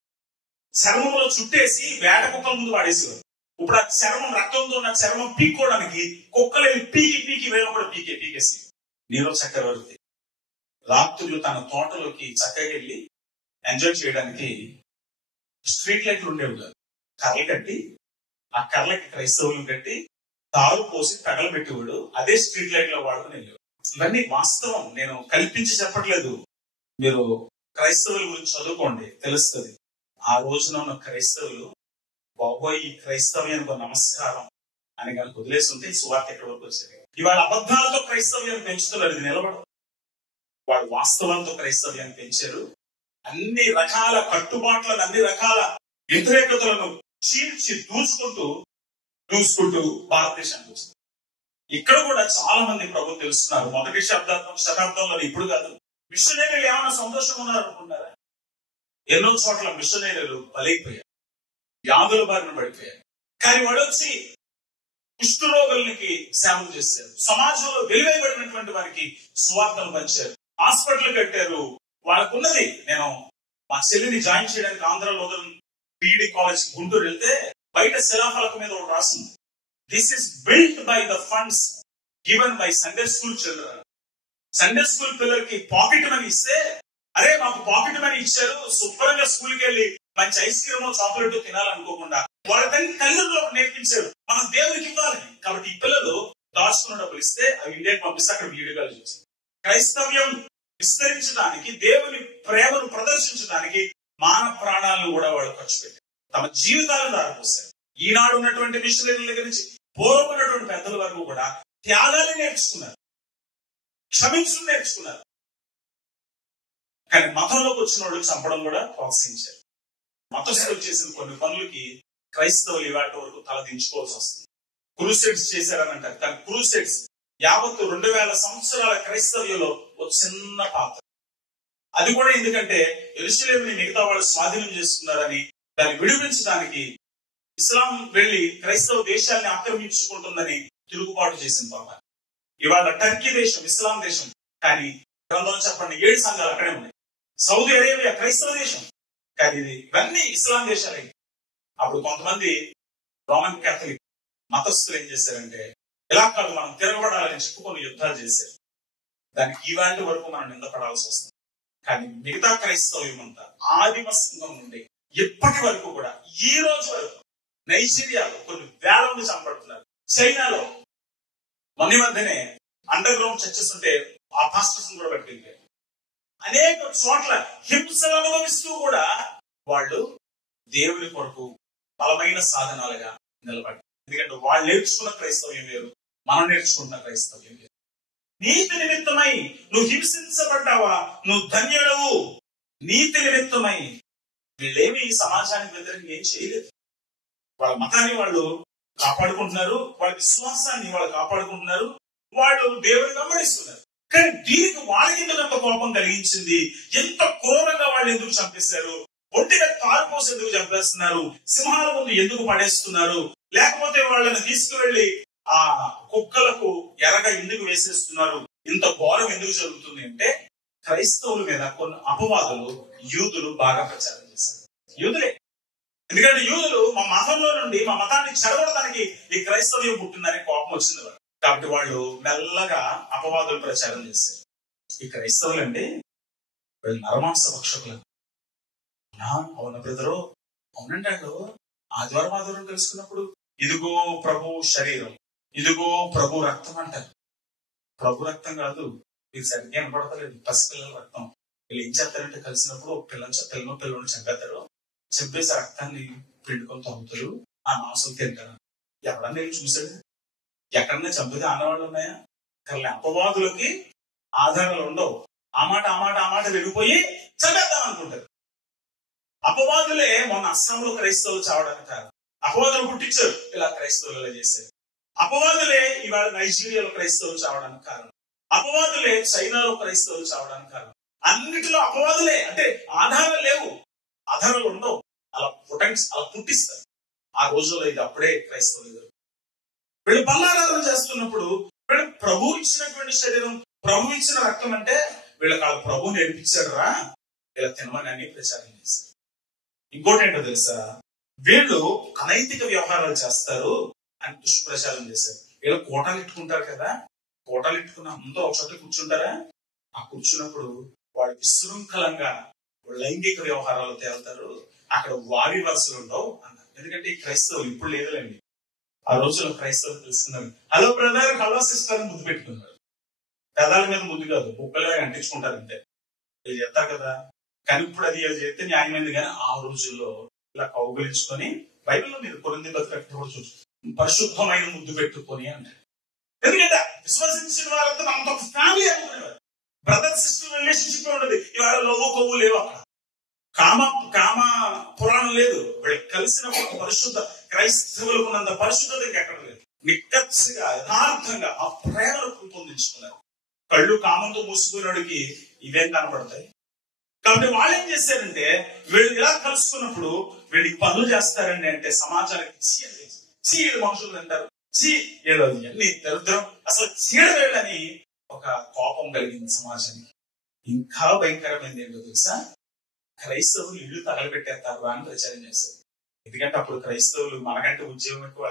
చర్మంలో చుట్టేసి వేట కుక్కల ముందు వాడేసేవారు. ఇప్పుడు ఆ చర్మం, రక్తంతో ఉన్న చర్మం పీక్కోవడానికి కుక్కలు పీకి వేరే కూడా పీకేసి. నీరో చక్రవర్తి రాత్రులు తన తోటలోకి చక్కగా వెళ్ళి ఎంజాయ్ చేయడానికి స్ట్రీట్ లైట్లు ఉండేవి కాదు, కర్రలు కట్టి, ఆ కర్రలకి క్రైస్తవులు కట్టి తారు పోసి తగలబెట్టేవాడు, అదే స్ట్రీట్ లైట్ లో వాడుకుని వెళ్ళేవాడు. ఇవన్నీ వాస్తవం, నేను కల్పించి చెప్పట్లేదు. మీరు క్రైస్తవుల గురించి చదువుకోండి, తెలుస్తుంది. ఆ రోజున ఉన్న క్రైస్తవులు బాబోయ్ ఈ క్రైస్తవ్యానికి నమస్కారం అని కనుక వదిలేసి ఉంటే ఈ సువార్త ఎక్కడి వరకు వచ్చేది. ఇవాళ అబద్ధాలతో క్రైస్తవ్యాన్ని పెంచుతున్నారు, ఇది నిలబడదు. వాడు వాస్తవంతో క్రైస్తవ్యాన్ని పెంచారు. అన్ని రకాల కట్టుబాట్లను, అన్ని రకాల వ్యతిరేకతలను చీల్చి దూసుకుంటూ భారతదేశానికి వచ్చింది. ఇక్కడ కూడా చాలా మంది ప్రభు తెలుస్తున్నారు. మొదటి శతాబ్దంలో, ఇప్పుడు కాదు. మిషనరీలు ఏమైనా సంతోషంగా ఉన్నారు అనుకుంటారా? ఎన్నో చోట్ల మిషనరీలు బలైపోయారు, వ్యాధుల బారిన పడిపోయారు. కానీ వాడు వచ్చి కుష్ఠరోగులకి సేవలు చేశారు, సమాజంలో వెలువైబడినటువంటి వారికి సువార్తలు పంచారు, హాస్పిటల్ కట్టారు. వాళ్ళకున్నది, నేను మా చెల్లిని జాయిన్ చేయడానికి ఆంధ్రలో బీఈడి కాలేజ్ గుంటూరు వెళ్తే బయట శిలాఫలక మీద ఒకటి రాసింది, this is built by the funds given by Sunday school children. Sunday school పిల్లలకి పాకెట్ మనీ ఇస్తే, అరే మాకు పాకెట్ మనీ ఇచ్చారు, శుభ్రంగా స్కూల్కి వెళ్ళి మంచి ఐస్ క్రీమ్ చాక్లెట్ తినాలనుకోకుండా వాళ్ళ తల్లిదండ్రులు నేర్పించారు మనం దేవునికి ఇవ్వాలని. కాబట్టి ఈ పిల్లలు దాచుకున్న డబ్బులు ఇస్తే అవి ఇండియాకి పంపిస్తే అక్కడ వీడియోగా చూస్తారు. క్రైస్తవ్యం విస్తరించడానికి, దేవుని ప్రేమను ప్రదర్శించడానికి మానవ ప్రాణాలను కూడా వాళ్ళు ఖర్చు పెట్టారు, తమ జీవితాలను దారిపోశారు. ఈనాడు ఉన్నటువంటి మిషనరీల దగ్గర నుంచి పూర్వం ఉన్నటువంటి పెద్దల వరకు కూడా త్యాగాలు నేర్చుకున్నారు, క్షమించడం నేర్చుకున్నారు. కానీ మతంలోకి వచ్చిన వాళ్ళు చంపడం కూడా ప్రోత్సహించారు. మతస్థులు చేసిన కొన్ని పనులకి క్రైస్తవులు ఇవాటి వరకు తల దించుకోవాల్సి వస్తుంది. క్రూసైడ్స్ చేశారని అంటారు, కానీ క్రూసైడ్స్ యావత్తు 2000 సంవత్సరాల క్రైస్తవ్యంలో ఒక చిన్న పాత్ర. అది కూడా ఎందుకంటే యెరూషలేముని మిగతా వాళ్ళు స్వాధీనం చేసుకున్నారని, దాన్ని విడిపించడానికి ఇస్లాం వెళ్లి క్రైస్తవ దేశాన్ని ఆక్రమించుకుంటుందని తిరుగుబాటు చేసిన పాప. ఇవాళ టర్కీ దేశం ఇస్లాం దేశం, కానీ గ్రంథంలో చెప్పండి 7 సంఘాలు అక్కడే ఉన్నాయి. సౌదీ అరేబియా క్రైస్తవ దేశం, కానీ ఇవన్నీ ఇస్లాం దేశాలే. అప్పుడు కొంతమంది రోమన్ క్యాథలిక్ మతస్థులు ఏం చేశారంటే, ఇలా కాదు మనం తిరగబడాలని చెప్పుకొని యుద్ధాలు చేశారు. దానికి ఇవాళ వరకు మనం నిందపడాల్సి వస్తుంది. కానీ మిగతా క్రైస్తవ్యం అంతా ఆదిమ సంఘం నుండి ఇప్పటి వరకు కూడా ఈ రోజు వరకు నైజీరియాలో కొన్ని వేల మంది చంపబడుతున్నారు. చైనాలో మొన్న మధ్యనే అండర్ గ్రౌండ్ చర్చెస్ ఉంటే ఆ పాస్టర్స్ కూడా పట్టింది. అనేక చోట్ల హింసలు అనుభవిస్తూ కూడా వాళ్ళు దేవుని కొరకు బలమైన సాధనాలుగా నిలబడ్డారు. ఎందుకంటే వాళ్ళు నేర్చుకున్న క్రైస్తవ్యం వేరు, మనం నేర్చుకుంటున్న క్రైస్తవ్యం వేరు. నీతి నిమిత్తమై నువ్వు హింసించబడ్డావా, నువ్వు ధన్యుడవు. నీతి నిమిత్తమై వీళ్ళేమి సమాజానికి వ్యతిరేకంగా ఏం చేయలేదు. వాళ్ళ మతాన్ని వాళ్ళు కాపాడుకుంటున్నారు, వాళ్ళ విశ్వాసాన్ని వాళ్ళు కాపాడుకుంటున్నారు, వాళ్ళు దేవుని వెంబడిస్తున్నారు. కానీ దీనికి వాళ్ళకి ఎంత కోపం కలిగించింది, ఎంత క్రూరంగా వాళ్ళు ఎందుకు చంపేశారు, ఒంటిగా తారుపోసి ఎందుకు చంపేస్తున్నారు, సింహాల ముందు ఎందుకు పడేస్తున్నారు, లేకపోతే వాళ్ళని తీసుకువెళ్లి ఆ కుక్కలకు ఎరగా ఎందుకు వేసేస్తున్నారు, ఇంత ఘోరం ఎందుకు జరుగుతుంది అంటే క్రైస్తవుల మీద కొన్ని అపవాదులు యూదులు బాగా ప్రచారం చేశారు. యూదులే, ఎందుకంటే యూదులు మా మతంలో నుండి మా మతాన్ని చెడగొడడానికి ఈ క్రైస్తవ్యం పుట్టిందని కోపం వచ్చింది వాళ్ళు. కాబట్టి వాళ్ళు మెల్లగా అపవాదులు ప్రచారం చేశారు. ఈ క్రైస్తవులు అంటే వీళ్ళు నరమాంస భక్షకులు. అవును బ్రదరు, అవునండి, వాళ్ళు ఆదివారం కలుసుకున్నప్పుడు ఇదిగో ప్రభు శరీరం, ఇదిగో ప్రభు రక్తం అంటారు. ప్రభు రక్తం కాదు, ఇది సరిగ్గా కనపడతలేదు. పసిపిల్లల రక్తం. వీళ్ళు ఏం చేస్తారంటే కలిసినప్పుడు పిల్లలను చంపేస్తారు, చంపేసి రక్తాన్ని పిండుకొని తాగుతారు, ఆ మాంసం తింటారు. ఎవడన్నా వెళ్ళి చూసాడు? ఎక్కడన్నా చంపితే ఆనవాళ్ళు ఉన్నాయా? కానీ అపవాదులకి ఆధారాలు ఉండవు. ఆ మాట వెళ్ళిపోయి చంపేద్దాం అనుకుంటారు. అపవాదులే మొన్న అస్సాంలో క్రైస్తవులు చావడానికి కారణం. అపవాదులు పుట్టించారు, ఇలా క్రైస్తవులు ఇలా చేశారు. అపవాదులే ఇవాళ నైజీరియాలో క్రైస్తవులు చావడానికి కారణం. అపవాదులే చైనాలో క్రైస్తవులు చావడానికి కారణం. అన్నిటిలో అపవాదులే. అంటే ఆధారాలు లేవు, ఆధారాలు ఉండవు, అలా పుట్టిస్తారు. ఆ రోజుల్లో ఇది అప్పుడే క్రైస్తవులు వీళ్ళు బల్లారాధన చేస్తున్నప్పుడు వీళ్ళు ప్రభు ఇచ్చినటువంటి శరీరం, ప్రభు ఇచ్చిన రక్తం అంటే వీళ్ళకి ఆ ప్రభు నేర్పించాడు రా, వీళ్ళ తినమని అని ప్రచారం చేశారు. ఇంకోటి ఏంటో తెలుసా, వీళ్ళు అనైతిక వ్యవహారాలు చేస్తారు అని దుష్ప్రచారం చేశారు. వీళ్ళు కోటాలు ఇట్టుకుంటారు కదా, కోటాలు ఇట్టుకున్న అందరూ ఒక చోట కూర్చుంటారా? ఆ కూర్చున్నప్పుడు వాళ్ళు విశృంఖలంగా లైంగిక వ్యవహారాలు తేలుతారు. అక్కడ వారి వరుసలు ఉండవు అన్నారు. ఎందుకంటే ఈ క్రైస్తవులు ఇప్పుడు లేదులేండి, ఆ రోజుల్లో క్రైస్తవులు తెలుసుకున్నారు. హలో బ్రదర్, హలో సిస్టర్ అని ముద్దు పెట్టుకున్నారు. పెదాల మీద ముద్దు కాదు, బుక్కలుగా అంటించుకుంటారు అంతే. వీళ్ళు చేస్తారు కదా. కానీ ఇప్పుడు అది చేస్తే న్యాయమైంది. కానీ ఆ రోజుల్లో ఇలా కౌగిలించుకొని, బైబిల్లో మీరు కొరింథీ పత్రిక కూడా చూసి పరిశుద్ధమైన ముద్దు పెట్టుకొని అంటారు. ఎందుకంటే విశ్వసించిన వాళ్ళంతా మనతో ఒక ఫ్యామిలీ అనుకునేవారు. బ్రదర్ సిస్టర్ రిలేషన్షిప్ ఉండదు. ఇవాళ లోవు కొవ్వు లేవు, అక్కడ కామ పురాణం లేదు. వీళ్ళు కలిసినప్పుడు పరిశుద్ధ క్రైస్తవులకు ఉన్నంత పరిశుద్ధత ఎక్కడ లేదు. నిక్కచ్చిగా యథార్థంగా ఆ ప్రేమను రూపొందించుకున్నారు. కళ్ళు కామంతో మూసిపోయినోడికి ఇవేం కనపడతాయి. కాబట్టి వాళ్ళు ఏం చేశారంటే, వీళ్ళు ఇలా కలుసుకున్నప్పుడు వీళ్ళు పనులు చేస్తారండి అంటే సమాజానికి చీడు మనుషులు అంటారు, ఏదో అన్ని దరిద్రం, అసలు చీడవేళ్ళని ఒక కోపం కలిగింది సమాజానికి. ఇంకా భయంకరమైంది ఏంటో తెలుసా, క్రైస్తవులు ఇల్లు తగలబెట్టేస్తారు అని ప్రచారం చేశారు. ఎందుకంటే అప్పుడు క్రైస్తవులు మనకంటే ఉద్యోగం ఎక్కువ,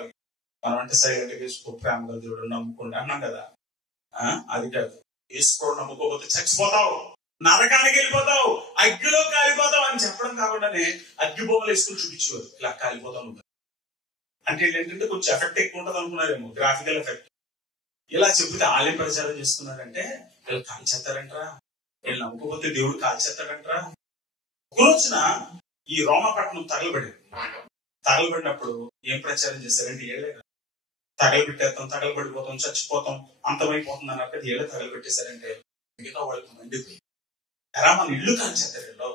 మనం అంటే సైలెంట్ గా ప్రేమగా దేవుడు నమ్ముకుంటా అన్నాం కదా. అది కాదు, యేసుప్రభువు నమ్ముకోకపోతే చచ్చిపోతావు, నరకానికి వెళ్ళిపోతావు, అగ్గిలో కాలిపోతావు అని చెప్పడం కాకుండానే అగ్గి బొమ్మలు వేసుకుని చూపించేవారు. ఇలా కాలిపోతాం అంటే ఏంటంటే కొంచెం ఎఫెక్ట్ ఎక్కువ ఉంటుంది అనుకున్నారేమో, గ్రాఫికల్ ఎఫెక్ట్. ఇలా చెబితే ఆలయం ప్రచారం చేస్తున్నాడంటే వీళ్ళు కాల్చేస్తారంటరా, వీళ్ళు నమ్ముకోకపోతే దేవుడు కాల్చేస్తాడంటరా. ఒక రోజున ఈ రోమపట్నం తగలబడినప్పుడు ఏం ప్రచారం చేశారంటే, ఏళ్ళే తగలబడిపోతాం, చచ్చిపోతాం, అంతమైపోతుంది అన్నట్టు ఏళ్ళే తగలబెట్టేశారంటే మిగతా వాళ్ళకి మండిపోయి, ఎలా మన ఇల్లు కాల్చేస్తారు,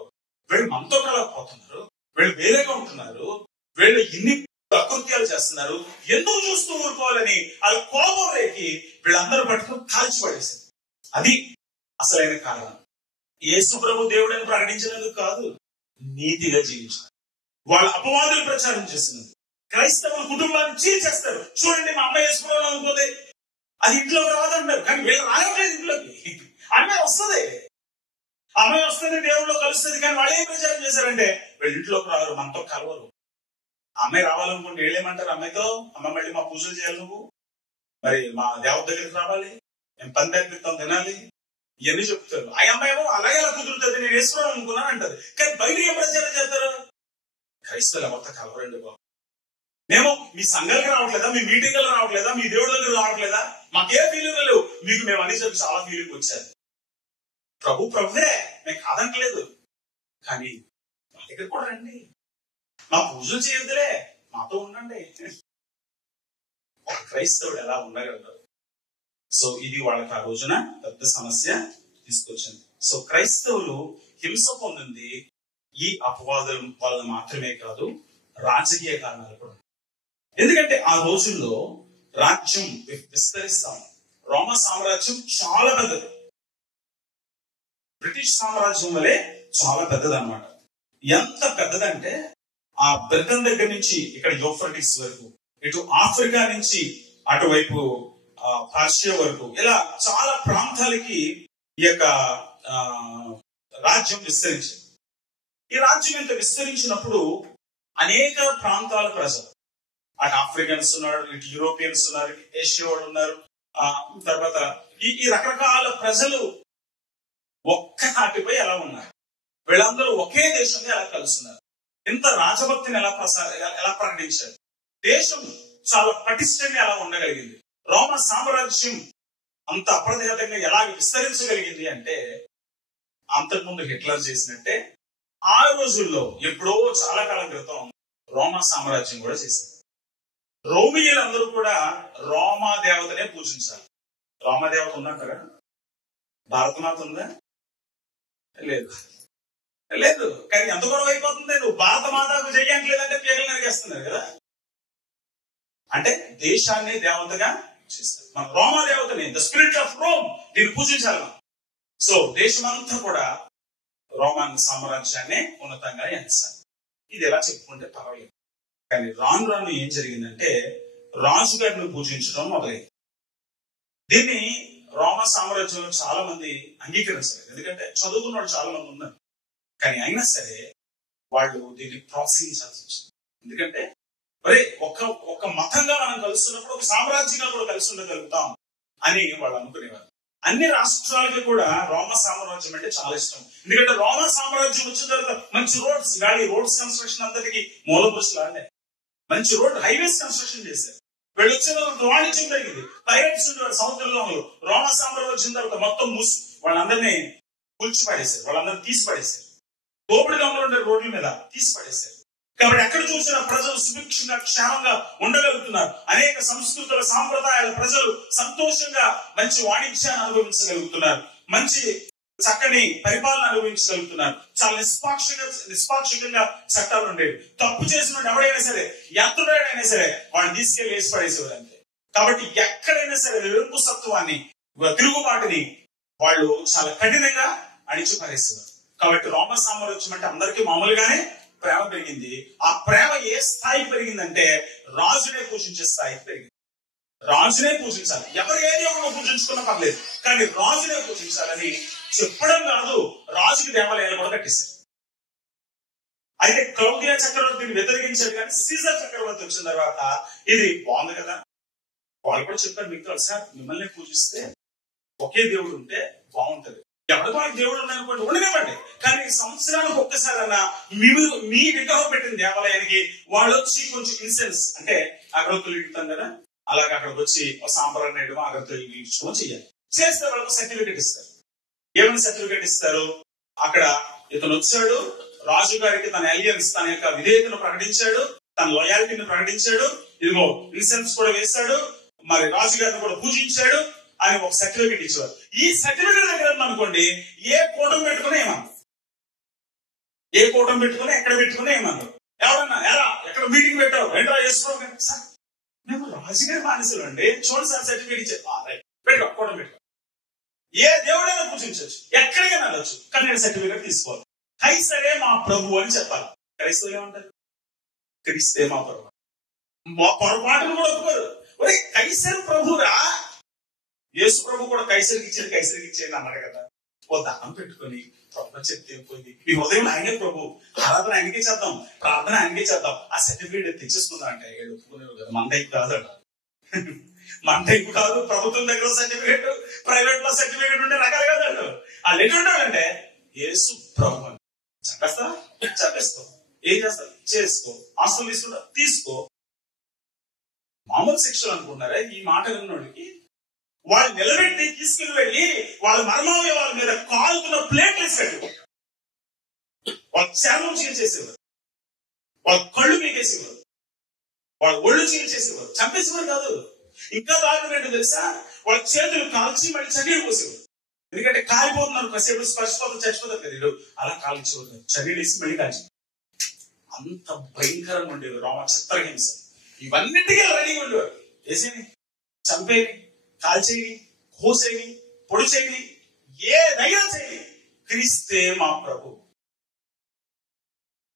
వీళ్ళు మనతో కలగకపోతున్నారు, వీళ్ళు వేరేగా ఉంటున్నారు, వీళ్ళు ఇన్ని అకృత్యాలు చేస్తున్నారు, ఎందుకు చూస్తూ ఊరుకోవాలని అది కోపం రేకి వీళ్ళందరూ పట్టుకుని కాల్చిపడేశారు. అది అసలైన కారణం. యేసు ప్రభు దేవుడని ప్రకటించినందుకు కాదు, నీతిగా జీవించారు. వాళ్ళ అపవాదులు ప్రచారం చేస్తున్నారు. క్రైస్తవుల కుటుంబాన్ని చీల్చేస్తారు. చూడండి, మా అమ్మాయి వేసుకోవడం అనుకోదే, అది ఇంట్లోకి రాదంటారు. కానీ వీళ్ళు రాయట్లేదు ఇంట్లోకి. అమ్మాయి వస్తుంది, అమ్మాయి వస్తుంది, దేవుళ్ళు కలుస్తుంది. కానీ వాళ్ళు ఏం ప్రచారం చేశారంటే, వీళ్ళు ఇంట్లోకి రారు, మనతో కలవరు. అమ్మాయి రావాలనుకుంటే వీళ్ళేమంటారు, అమ్మాయితో అమ్మ మళ్ళీ మా పూజలు చేయాలి, నువ్వు మరి మా దేవత దగ్గరికి రావాలి, మేము పని దగ్గర తినాలి, ఇవన్నీ చెప్తారు. ఆ అమ్మాయి అలాగే అలా కుదురుతుంది, నేను వేసుకోవడం అనుకున్నాను అంటది. కానీ బయట ఏం ప్రచారం చేస్తారు, క్రైస్తవులు ఎవరితో కలవరండి బాబు, మేము మీ సంఘాలకు రావట్లేదా, మీ మీటింగ్లు రావట్లేదా, మీ దేవుడి దగ్గర రావట్లేదా, మాకే ఫీలింగ్ లేవు, మీకు మేము అన్ని చెప్పి చాలా ఫీలింగ్ వచ్చారు. ప్రభువే, మేము కాదంటలేదు, కానీ మా దగ్గర కూడా రండి, మా పూజలు చేయొద్దులే, మాతో ఉండండి. ఒక క్రైస్తవుడు ఎలా ఉండగలరు? సో ఇది వాళ్ళకి ఆ రోజున పెద్ద సమస్య తీసుకొచ్చింది. సో క్రైస్తవులు హింస పొందింది ఈ అపవాదుల వల్ల మాత్రమే కాదు, రాజకీయ కారణాలు కూడా. ఎందుకంటే ఆ రోజుల్లో రాజ్యం విస్తరిస్తాం. రోమ సామ్రాజ్యం చాలా పెద్దది, బ్రిటిష్ సామ్రాజ్యం వలె చాలా పెద్దది అన్నమాట. ఎంత పెద్దదంటే ఆ బ్రిటన్ దగ్గర నుంచి ఇక్కడ యూఫ్రటీస్ వరకు, ఇటు ఆఫ్రికా నుంచి అటువైపు పర్షియా వరకు, ఇలా చాలా ప్రాంతాలకి ఈ యొక్క రాజ్యం విస్తరించింది. ఈ రాజ్యం ఇంత విస్తరించినప్పుడు అనేక ప్రాంతాల ప్రజలు, అటు ఆఫ్రికన్స్ ఉన్నారు, ఇటు యూరోపియన్స్ ఉన్నారు, ఇటు ఏషియా వాళ్ళు ఉన్నారు, తర్వాత ఈ రకరకాల ప్రజలు ఒక్క నాటిపై ఎలా ఉన్నారు, వీళ్ళందరూ ఒకే దేశంగా ఎలా కలుస్తున్నారు. ఇంత రాజభక్తిని ఎలా ప్రకటించారు. దేశం చాలా పటిష్టంగా ఎలా ఉండగలిగింది. రోమ సామ్రాజ్యం అంత అప్రతిహతంగా ఎలా విస్తరించగలిగింది అంటే అంతకుముందు హిట్లర్ చేసినట్టే ఆ రోజుల్లో ఎప్పుడో చాలా కాలం క్రితం రోమా సామ్రాజ్యం కూడా చేసింది. రోమియులందరూ కూడా రోమా దేవతనే పూజించాలి. రోమా దేవత ఉందంటారా? భారతమాత ఉందా? లేదు లేదు. కానీ ఎంత గొడవ అయిపోతుంది. నువ్వు భారత మాతకు చెయ్యట్లేదంటే పేగలు నరికేస్తున్నారు కదా. అంటే దేశాన్ని దేవతగా చేస్తారు. మన రోమా దేవతని, ద స్పిరిట్ ఆఫ్ రోమ్, దీన్ని పూజించాలి మనం. సో దేశమంతా కూడా రోమన్ సామ్రాజ్యాన్ని ఉన్నతంగా ఎంచాలి. ఇది ఎలా చెప్పుకుంటే పర్వాలేదు. కానీ రాను రాను ఏం జరిగిందంటే రాజుగారిని పూజించడం మొదలైంది. దీన్ని రోమా సామ్రాజ్యంలో చాలా మంది అంగీకరించలేదు. ఎందుకంటే చదువుకున్న వాళ్ళు చాలా మంది ఉన్నారు. కానీ అయినా సరే వాళ్ళు దీన్ని ప్రోత్సహించాల్సి వచ్చింది. ఎందుకంటే మరి ఒక మతంగా మనం కలుస్తున్నప్పుడు ఒక సామ్రాజ్యంగా కూడా కలిసి ఉండగలుగుతాం అని వాళ్ళు అనుకునేవారు. అన్ని రాష్ట్రాలకి కూడా రోమా సామ్రాజ్యం అంటే చాలా ఇష్టం. ఎందుకంటే రోమా సామ్రాజ్యం వచ్చిన తర్వాత మంచి రోడ్స్ కన్స్ట్రక్షన్ అంతటికి మూలపురుషులు అంటే మంచి రోడ్ హైవేస్ కన్స్ట్రక్షన్ చేశారు. వీళ్ళు వచ్చిన తర్వాత వాణిజ్యం జరిగింది. పైరట్స్ ఉండేవారు సముద్రంలో. రోమా సామ్రాజ్యం వచ్చిన తర్వాత మొత్తం వాళ్ళందరినీ కూల్చిపడేశారు, వాళ్ళందరినీ తీసిపడేశారు. దోపిడి దొంగలు ఉండే రోడ్ల మీద తీసిపడేశారు. కాబట్టి ఎక్కడ చూసినా ప్రజలు సుభిక్షంగా క్షేమంగా ఉండగలుగుతున్నారు. అనేక సంస్కృతుల సాంప్రదాయాల ప్రజలు సంతోషంగా మంచి వాణిజ్యాన్ని అనుభవించగలుగుతున్నారు. మంచి చక్కని పరిపాలన అనుభవించగలుగుతున్నారు. చాలా నిష్పాక్షికంగా చట్టాలు ఉండేవి. తప్పు చేసిన ఎవడైనా సరే, ఎంతడైనా సరే వాడిని తీసుకెళ్లి వేసి పడేసేవారు అంతే. కాబట్టి ఎక్కడైనా సరే నిరంకుశత్వాన్ని, తిరుగుబాటుని వాళ్ళు చాలా కఠినంగా అణిచిపారేసేవారు. కాబట్టి రోమా సామ్రాజ్యం అంటే అందరికీ మామూలుగానే ప్రేమ పెరిగింది. ఆ ప్రేమ ఏ స్థాయికి పెరిగిందంటే రాజునే పూజించే స్థాయికి పెరిగింది. రాజునే పూజించాలి. ఎవరు ఏ దేవుడిని పూజించుకున్నా పర్లేదు, కానీ రాజునే పూజించాలని చెప్పడం కాదు, రాజుకి దేవాలయాలు కూడా కట్టేశారు. అయితే క్లౌడియా చక్రవర్తిని వ్యతిరేకించారు. కానీ సీజర్ చక్రవర్తి వచ్చిన తర్వాత ఇది బాగుంది కదా. వాళ్ళు కూడా చెప్పారు, మీకు తెలుసా మిమ్మల్ని పూజిస్తే ఒకే దేవుడు ఉంటే బాగుంటది. ఎవరికి వాళ్ళకి దేవుడు ఉన్నాయనుకోండి, ఉండనివ్వండి. కానీ సంవత్సరానికి ఒక్కసారన్నా మీ విగ్రహం పెట్టిన దేవాలయానికి వాళ్ళు వచ్చి కొంచెం ఇన్సెన్స్ అంటే అగరత్తులు ఇడుతాం కదా, అలాగే అక్కడికి వచ్చి సాంబ్రాన్ని వేయడం, అగరత్తులు ఇచ్చుకోవడం చెయ్యాలి. చేస్తే వాళ్ళకు సర్టిఫికేట్ ఇస్తారు. ఏమైనా సర్టిఫికేట్ ఇస్తారు? అక్కడ ఇతను వచ్చాడు, రాజు గారికి తన అలియన్స్, తన యొక్క విధేయతను ప్రకటించాడు, తన లాయాలిటీని ప్రకటించాడు, ఇదిగో ఇన్సెన్స్ కూడా వేశాడు, మరి రాజు గారిని కూడా పూజించాడు అని ఒక సర్టిఫికేట్ ఇచ్చేవారు. ఈ సర్టిఫికేట్ దగ్గర అనుకోండి, ఏ కూటమి పెట్టుకుని ఏమన్నారు, ఏ కూటమి పెట్టుకుని ఎక్కడ పెట్టుకుని ఏమన్నారు, ఎవరన్నా ఎక్కడ మీటింగ్ పెట్టావు ఏంట్రా చేసుకో, సార్ మేము రాజుగారి బానిసలు అండి, చూడండి సార్ సర్టిఫికేట్ ఇచ్చారు, పెట్టుకో కూటమి పెట్టుకో. ఏ దేవుడైనా పూజించవచ్చు, ఎక్కడికైనా వెళ్ళొచ్చు, కానీ నేను సర్టిఫికేట్ తీసుకోవాలి. కైసరే మా ప్రభు అని చెప్పాలి. క్రైస్తవులు ఏమంటారు? క్రీస్తే మా ప్రభు. మా పొరపాటును కూడా ఒప్పుకోరు. కైసర్ ప్రభురా, యేసు ప్రభు కూడా కైసరికి ఇచ్చేది అన్నాడు కదా. ఓ దానం పెట్టుకుని ప్రభు చెప్తే పోయింది, ఈ ఉదయం ఆయనే ప్రభు, ఆరాధన ఆయనకే చేద్దాం, ప్రార్థన ఆయనకే చేద్దాం, ఆ సర్టిఫికేట్ తెచ్చేసుకుందాం అంటే ఒప్పుకునేవారు కదా. మన టైప్ కాదు, మన టైప్ కాదు. ప్రభుత్వం దగ్గర సర్టిఫికేట్, ప్రైవేట్ లో సర్టిఫికేట్ ఉంటే రకాలు కాదు. వాళ్ళు ఎటు ఉంటాడంటే యేసు ప్రభు అని చెప్పేస్తా, చెప్పేసుకో, ఏం చేస్తా చేసుకో, ఆస్తులు తీసుకుంటా తీసుకో. మామూలు శిక్షలు అనుకుంటున్నారా ఈ మాట విన్నోడికి? వాళ్ళు నిలబెట్టి తీసుకుని వెళ్ళి వాళ్ళ మర్మావయవాల మీద కాలుతున్న ప్లేట్లు వేసేవారు, వాళ్ళ చర్మం చీల్చేసేవారు, వాళ్ళ కళ్ళు పీకేసేవారు, వాళ్ళ ఒళ్ళు చీల్చేసేవారు, చంపేసేవారు కాదు. ఇంకా దారుణం తెలుసా, వాళ్ళ చేతులు కాల్చి మళ్ళీ చన్నీళ్ళు పోసేవారు. ఎందుకంటే కాలిపోతున్నారు, కాసేపు స్పర్శపోతారు, చచ్చిపోతారు కదా, అలా కాల్చేవారు, చన్నీళ్ళు వేసి మళ్ళీ కాల్చి. అంత భయంకరంగా ఉండేవి రోమ చిత్రహింస. ఇవన్నిటికీ రెడీగా ఉండేవారు. వేసేవి, చంపేవి, కాల్చేవి, కోసేవి, పొడి చేయి, ఏదైనా చేయి, క్రీస్తే మా ప్రభు.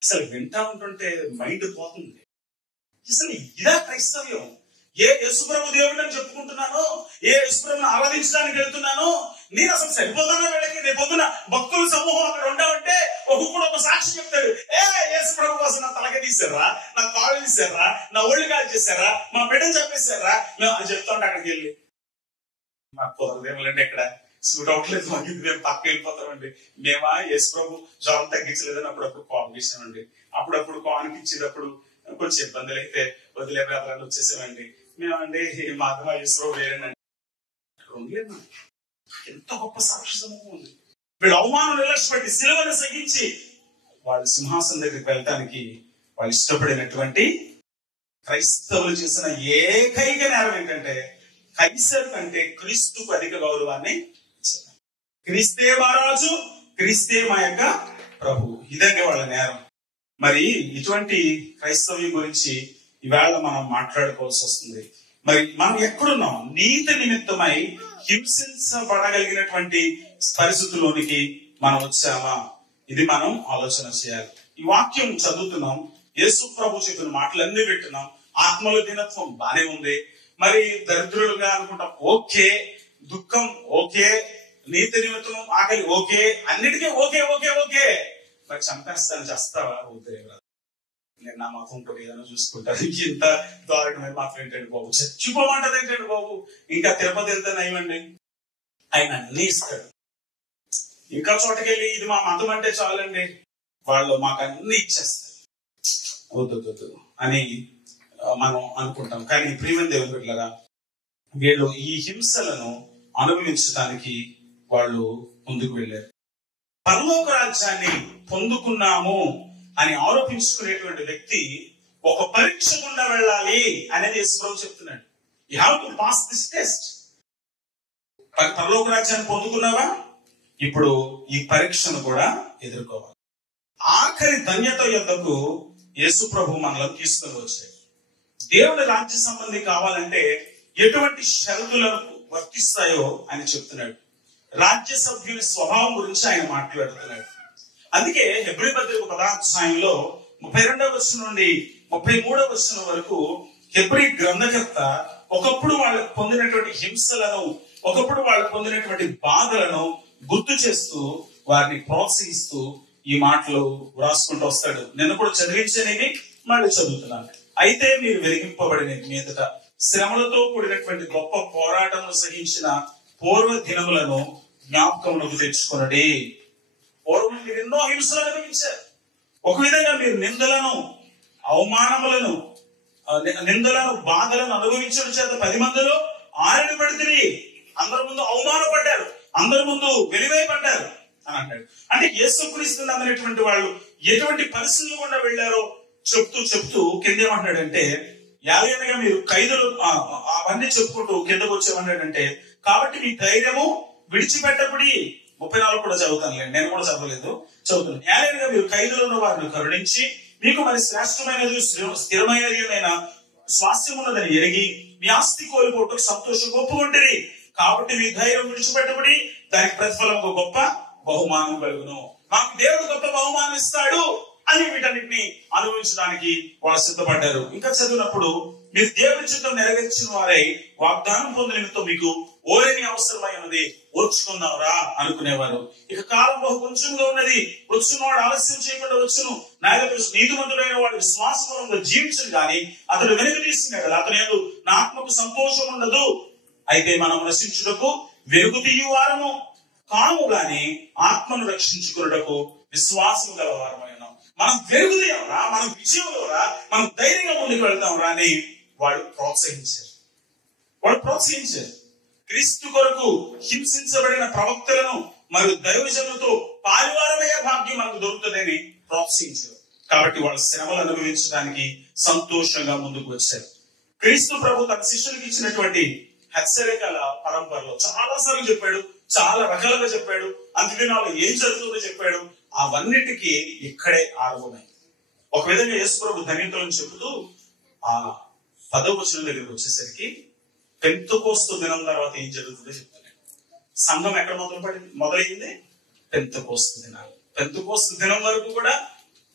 అసలు వింటా ఉంటుంటే మైండ్ పోతుంది. అసలు ఇదా క్రైస్తవ్యం? ఏ యేసుప్రభు దేవుడు అని చెప్పుకుంటున్నాను, ఏ యేసుప్రభుని ఆరాధించడానికి వెళ్తున్నాను, నేను అసలు సరిపోతానా వీళ్ళకి? రేపు పొద్దున భక్తుల సమూహం అక్కడ ఉండవంటే ఒక్కొక్కడు ఒక సాక్షి చెప్తాడు, యేసుప్రభు కోసం నా తలక తీసారా, నా కాళ్ళు తీసారా, నా ఒళ్ళు కాలు చేశారా, మా బిడ్డను చంపేశారా అని చెప్తా ఉంటే అక్కడికి వెళ్ళి మాకు కుదరదేమోలేండి, ఎక్కడ సూట్ అవట్లేదు మాకు, ఇది మేము పక్క వెళ్ళిపోతామండి. మేమా యేసు ప్రభు జ్వరం తగ్గించలేదని అప్పుడప్పుడు కోపం చేసామండి. అప్పుడప్పుడు కోనికి ఇచ్చేటప్పుడు కొంచెం ఇబ్బందులు అయితే వదిలే వ్యాపారాలు వచ్చేసామండి. మేమండి మాధవ యేసు ప్రభు వేరేనండి. ఎంత గొప్ప సాక్షి సమూహం ఉంది. వీళ్ళు అవమానం నిలక్షపెట్టి సిలువను సహించి వాళ్ళు సింహాసనం దగ్గరికి వెళ్ళటానికి వాళ్ళు ఇష్టపడినటువంటి క్రైస్తవులు చేసిన ఏకైక నేరం ఏంటంటే కైసర్ కంటే క్రీస్తుకు అధిక గౌరవాన్ని ఇచ్చారు. క్రీస్తే మహారాజు, క్రీస్తే మా యొక్క ప్రభు, ఇదండి వాళ్ళ నేరం. మరి ఇటువంటి క్రైస్తవ్యం గురించి ఈవేళ మనం మాట్లాడుకోవాల్సి వస్తుంది. మరి మనం ఎక్కడున్నాం? నీతి నిమిత్తమై హింసించబడగలిగినటువంటి పరిస్థితుల్లోనికి మనం వచ్చామా? ఇది మనం ఆలోచన చేయాలి. ఈ వాక్యం చదువుతున్నాం, యేసు ప్రభు చెప్పిన మాటలన్నీ వింటున్నాం. ఆత్మలో దీనత్వం బానే ఉంది, మరి దరిద్రులుగా అనుకుంటాం ఓకే, దుఃఖం ఓకే, నీతి నిమిత్తం ఆకలి ఓకే, అన్నిటికీ ఓకే ఓకే ఓకే. మరి చంపేస్తాను చేస్తావా? ఓకే, నేను నా మతం ఉంటుంది ఏదైనా చూసుకుంటాను. ఇంత దారుణమైన మాత్రం ఏంటండి బాబు, చచ్చిపోమంటది ఏంటండి బాబు. ఇంకా తిరుపతి వెళ్తే నయమండి, ఆయన అన్ని ఇస్తాడు. ఇంకా చోటకెళ్ళి ఇది మా మతం అంటే చాలండి, వాళ్ళు మాకు అన్ని ఇచ్చేస్తారు, వద్దు అని మనం అనుకుంటాం. కానీ ప్రియమైన దేవుని బిడ్డలారా, వీళ్ళు ఈ హింసలను అనుభవించడానికి వాళ్ళు ముందుకు వెళ్ళారు. పరలోక రాజ్యాన్ని పొందుకున్నాము అని ఆరోపించుకునేటువంటి వ్యక్తి ఒక పరీక్ష గుండా వెళ్ళాలి అనేది యేసుప్రభు చెప్తున్నాడు. You have to pass this test. పరలోక రాజ్యాన్ని పొందుకున్నావా? ఇప్పుడు ఈ పరీక్షను కూడా ఎదుర్కోవాలి. ఆఖరి ధన్యత యొద్దకు యేసుప్రభు మనల్ని తీసుకొని వచ్చాడు. దేవుని రాజ్య సంబంధి కావాలంటే ఎటువంటి షరతులకు వర్తిస్తాయో ఆయన చెప్తున్నాడు. రాజ్య సభ్యుని స్వభావం గురించి ఆయన మాట్లాడుతున్నాడు. అందుకే హెబ్రీ పత్రిక 10వ అధ్యాయంలో 32వ వచనం నుండి 33వ వచనం వరకు హెబ్రీ గ్రంథకర్త ఒకప్పుడు వాళ్ళు పొందినటువంటి హింసలను, ఒకప్పుడు వాళ్ళు పొందినటువంటి బాధలను గుర్తు చేస్తూ వారిని ప్రోత్సహిస్తూ ఈ మాటలు వ్రాసుకుంటూ వస్తాడు. నేను కూడా చదివించనేవి మళ్ళీ చదువుతున్నాను. అయితే మీరు వెలిగింపబడిన మీదట శ్రమలతో కూడినటువంటి గొప్ప పోరాటమును సహించిన పూర్వ దినములను జ్ఞాపకములకు తెచ్చుకొనుడి. పూర్వం మీరు ఎన్నో హింసలు అనుభవించారు. ఒక విధంగా మీరు నిందలను, అవమానములను, బాధలను అనుభవించడం చేత 10 మందిలో ఆరిన పడితే అందరి ముందు అవమానపడ్డారు, అందరి ముందు వెలివేయబడ్డారు అని అంటాడు. అంటే యేసుక్రీస్తు నమ్మినటువంటి వాళ్ళు ఎటువంటి పరిస్థితులు గుండా వెళ్ళారో చెప్తూ కిందేమంటాడంటే, యాలైనగా మీరు ఖైదులు అవన్నీ చెప్పుకుంటూ కిందకు వచ్చేమన్నాడంటే, కాబట్టి మీ ధైర్యము విడిచిపెట్టబడి 34 కూడా చదువుతాను, నేను కూడా చదవలేదు, చదువుతాను. యాలైనగా మీరు ఖైదులను వారిని కరుణించి మీకు మరి శ్రేష్టమైనది స్థిరమైనది స్వాస్థ్యం ఉన్నదని ఎరిగి మీ ఆస్తి కోల్పోవటం సంతోషం ఒప్పుకుంటుంది. కాబట్టి మీ ధైర్యం విడిచిపెట్టబడి దానికి ప్రతిఫలం గొప్ప బహుమానం కలుగును. మాకు దేవుడు గొప్ప బహుమానం ఇస్తాడు అని వీటన్నిటిని అనుభవించడానికి వాళ్ళు సిద్ధపడ్డారు. ఇంకా చదివినప్పుడు మీరు దేవుని చిత్తం నెరవేర్చిన వారై వాగ్దానం పొందిన నిమిత్తం మీకు ఓరేని అవసరమై ఉన్నది, ఓర్చుకుందాంరా అనుకునేవారు. ఇక కాలం బహు కొంచెంగా ఉన్నది, వచ్చున్నవాడు ఆలస్యం చేయకుండా వచ్చును. నీతిమంతుడైన వాడు విశ్వాసపరంగా జీవించను గాని అతడు వెనుక తీసుకున్నాడు, అతను నా ఆత్మకు సంతోషం ఉండదు. అయితే మనం నశించుటకు వెలుగు తీయువారము కాము గాని ఆత్మను రక్షించుకున్నటకు విశ్వాసం గలవారమైనాం. మనం వెలుగుదేవరా, మనం విజయంలోరా, మనం ధైర్యంగా ముందుకు వెళ్తాం రా అని వాళ్ళు ప్రోత్సహించారు. క్రీస్తు కొరకు హింసించబడిన ప్రవక్తలను మరియు దైవజనులతో పారివారమయ్యే భాగ్యం మనకు దొరుకుతుందని ప్రోత్సహించారు. కాబట్టి వాళ్ళ శ్రమలు అనుభవించడానికి సంతోషంగా ముందుకు వచ్చారు. క్రీస్తు ప్రభు తన శిష్యులకు ఇచ్చినటువంటి హెచ్చరికల పరంపరలో చాలా సార్లు చెప్పాడు, చాలా రకాలుగా చెప్పాడు, అంత్యదినాల్లో ఏం జరుగుతుందో చెప్పాడు. అవన్నిటికీ ఇక్కడే ఆరంభమైంది. ఒక విధంగా యేసు ప్రభు ధన్యతలను చెబుతూ ఆ 10వ వచనం దగ్గరికి వచ్చేసరికి పెంతెకోస్తు దినం తర్వాత ఏం జరుగుతుందో చెప్తున్నాడు. సంఘం ఎక్కడ మొదలైంది? పెంతెకోస్తు దినాలు. పెంతెకోస్తు దినం వరకు కూడా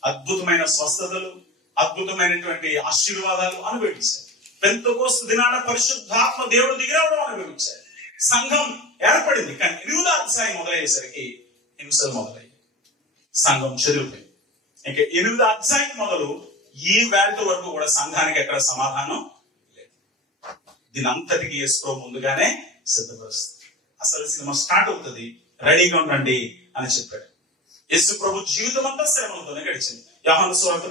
అద్భుతమైన స్వస్థతలు, అద్భుతమైనటువంటి ఆశీర్వాదాలు అనుభవించారు. పెంతెకోస్తు దినాన పరిశుద్ధాత్మ దేవుడు దిగిరావడం అనుభవించారు. సంఘం ఏర్పడింది. కానీ 8వ అధ్యాయం మొదలయ్యేసరికి హింసలు మొదలయ్యాయి, సంఘం చెదిరిపోయింది. ఇంకా 8వ అధ్యాయం మొదలు ఈ వేళ వరకు కూడా సంఘానికి ఎక్కడ సమాధానం లేదు. దీనంతటికి యేసు ముందుగానే సిద్ధపరుస్తుంది. అసలు సినిమా స్టార్ట్ అవుతుంది, రెడీగా ఉండండి అని చెప్పాడు. యేసు ప్రభు జీవితం అంతా శ్రమలతోనే గడిచింది. యోహాను సువార్త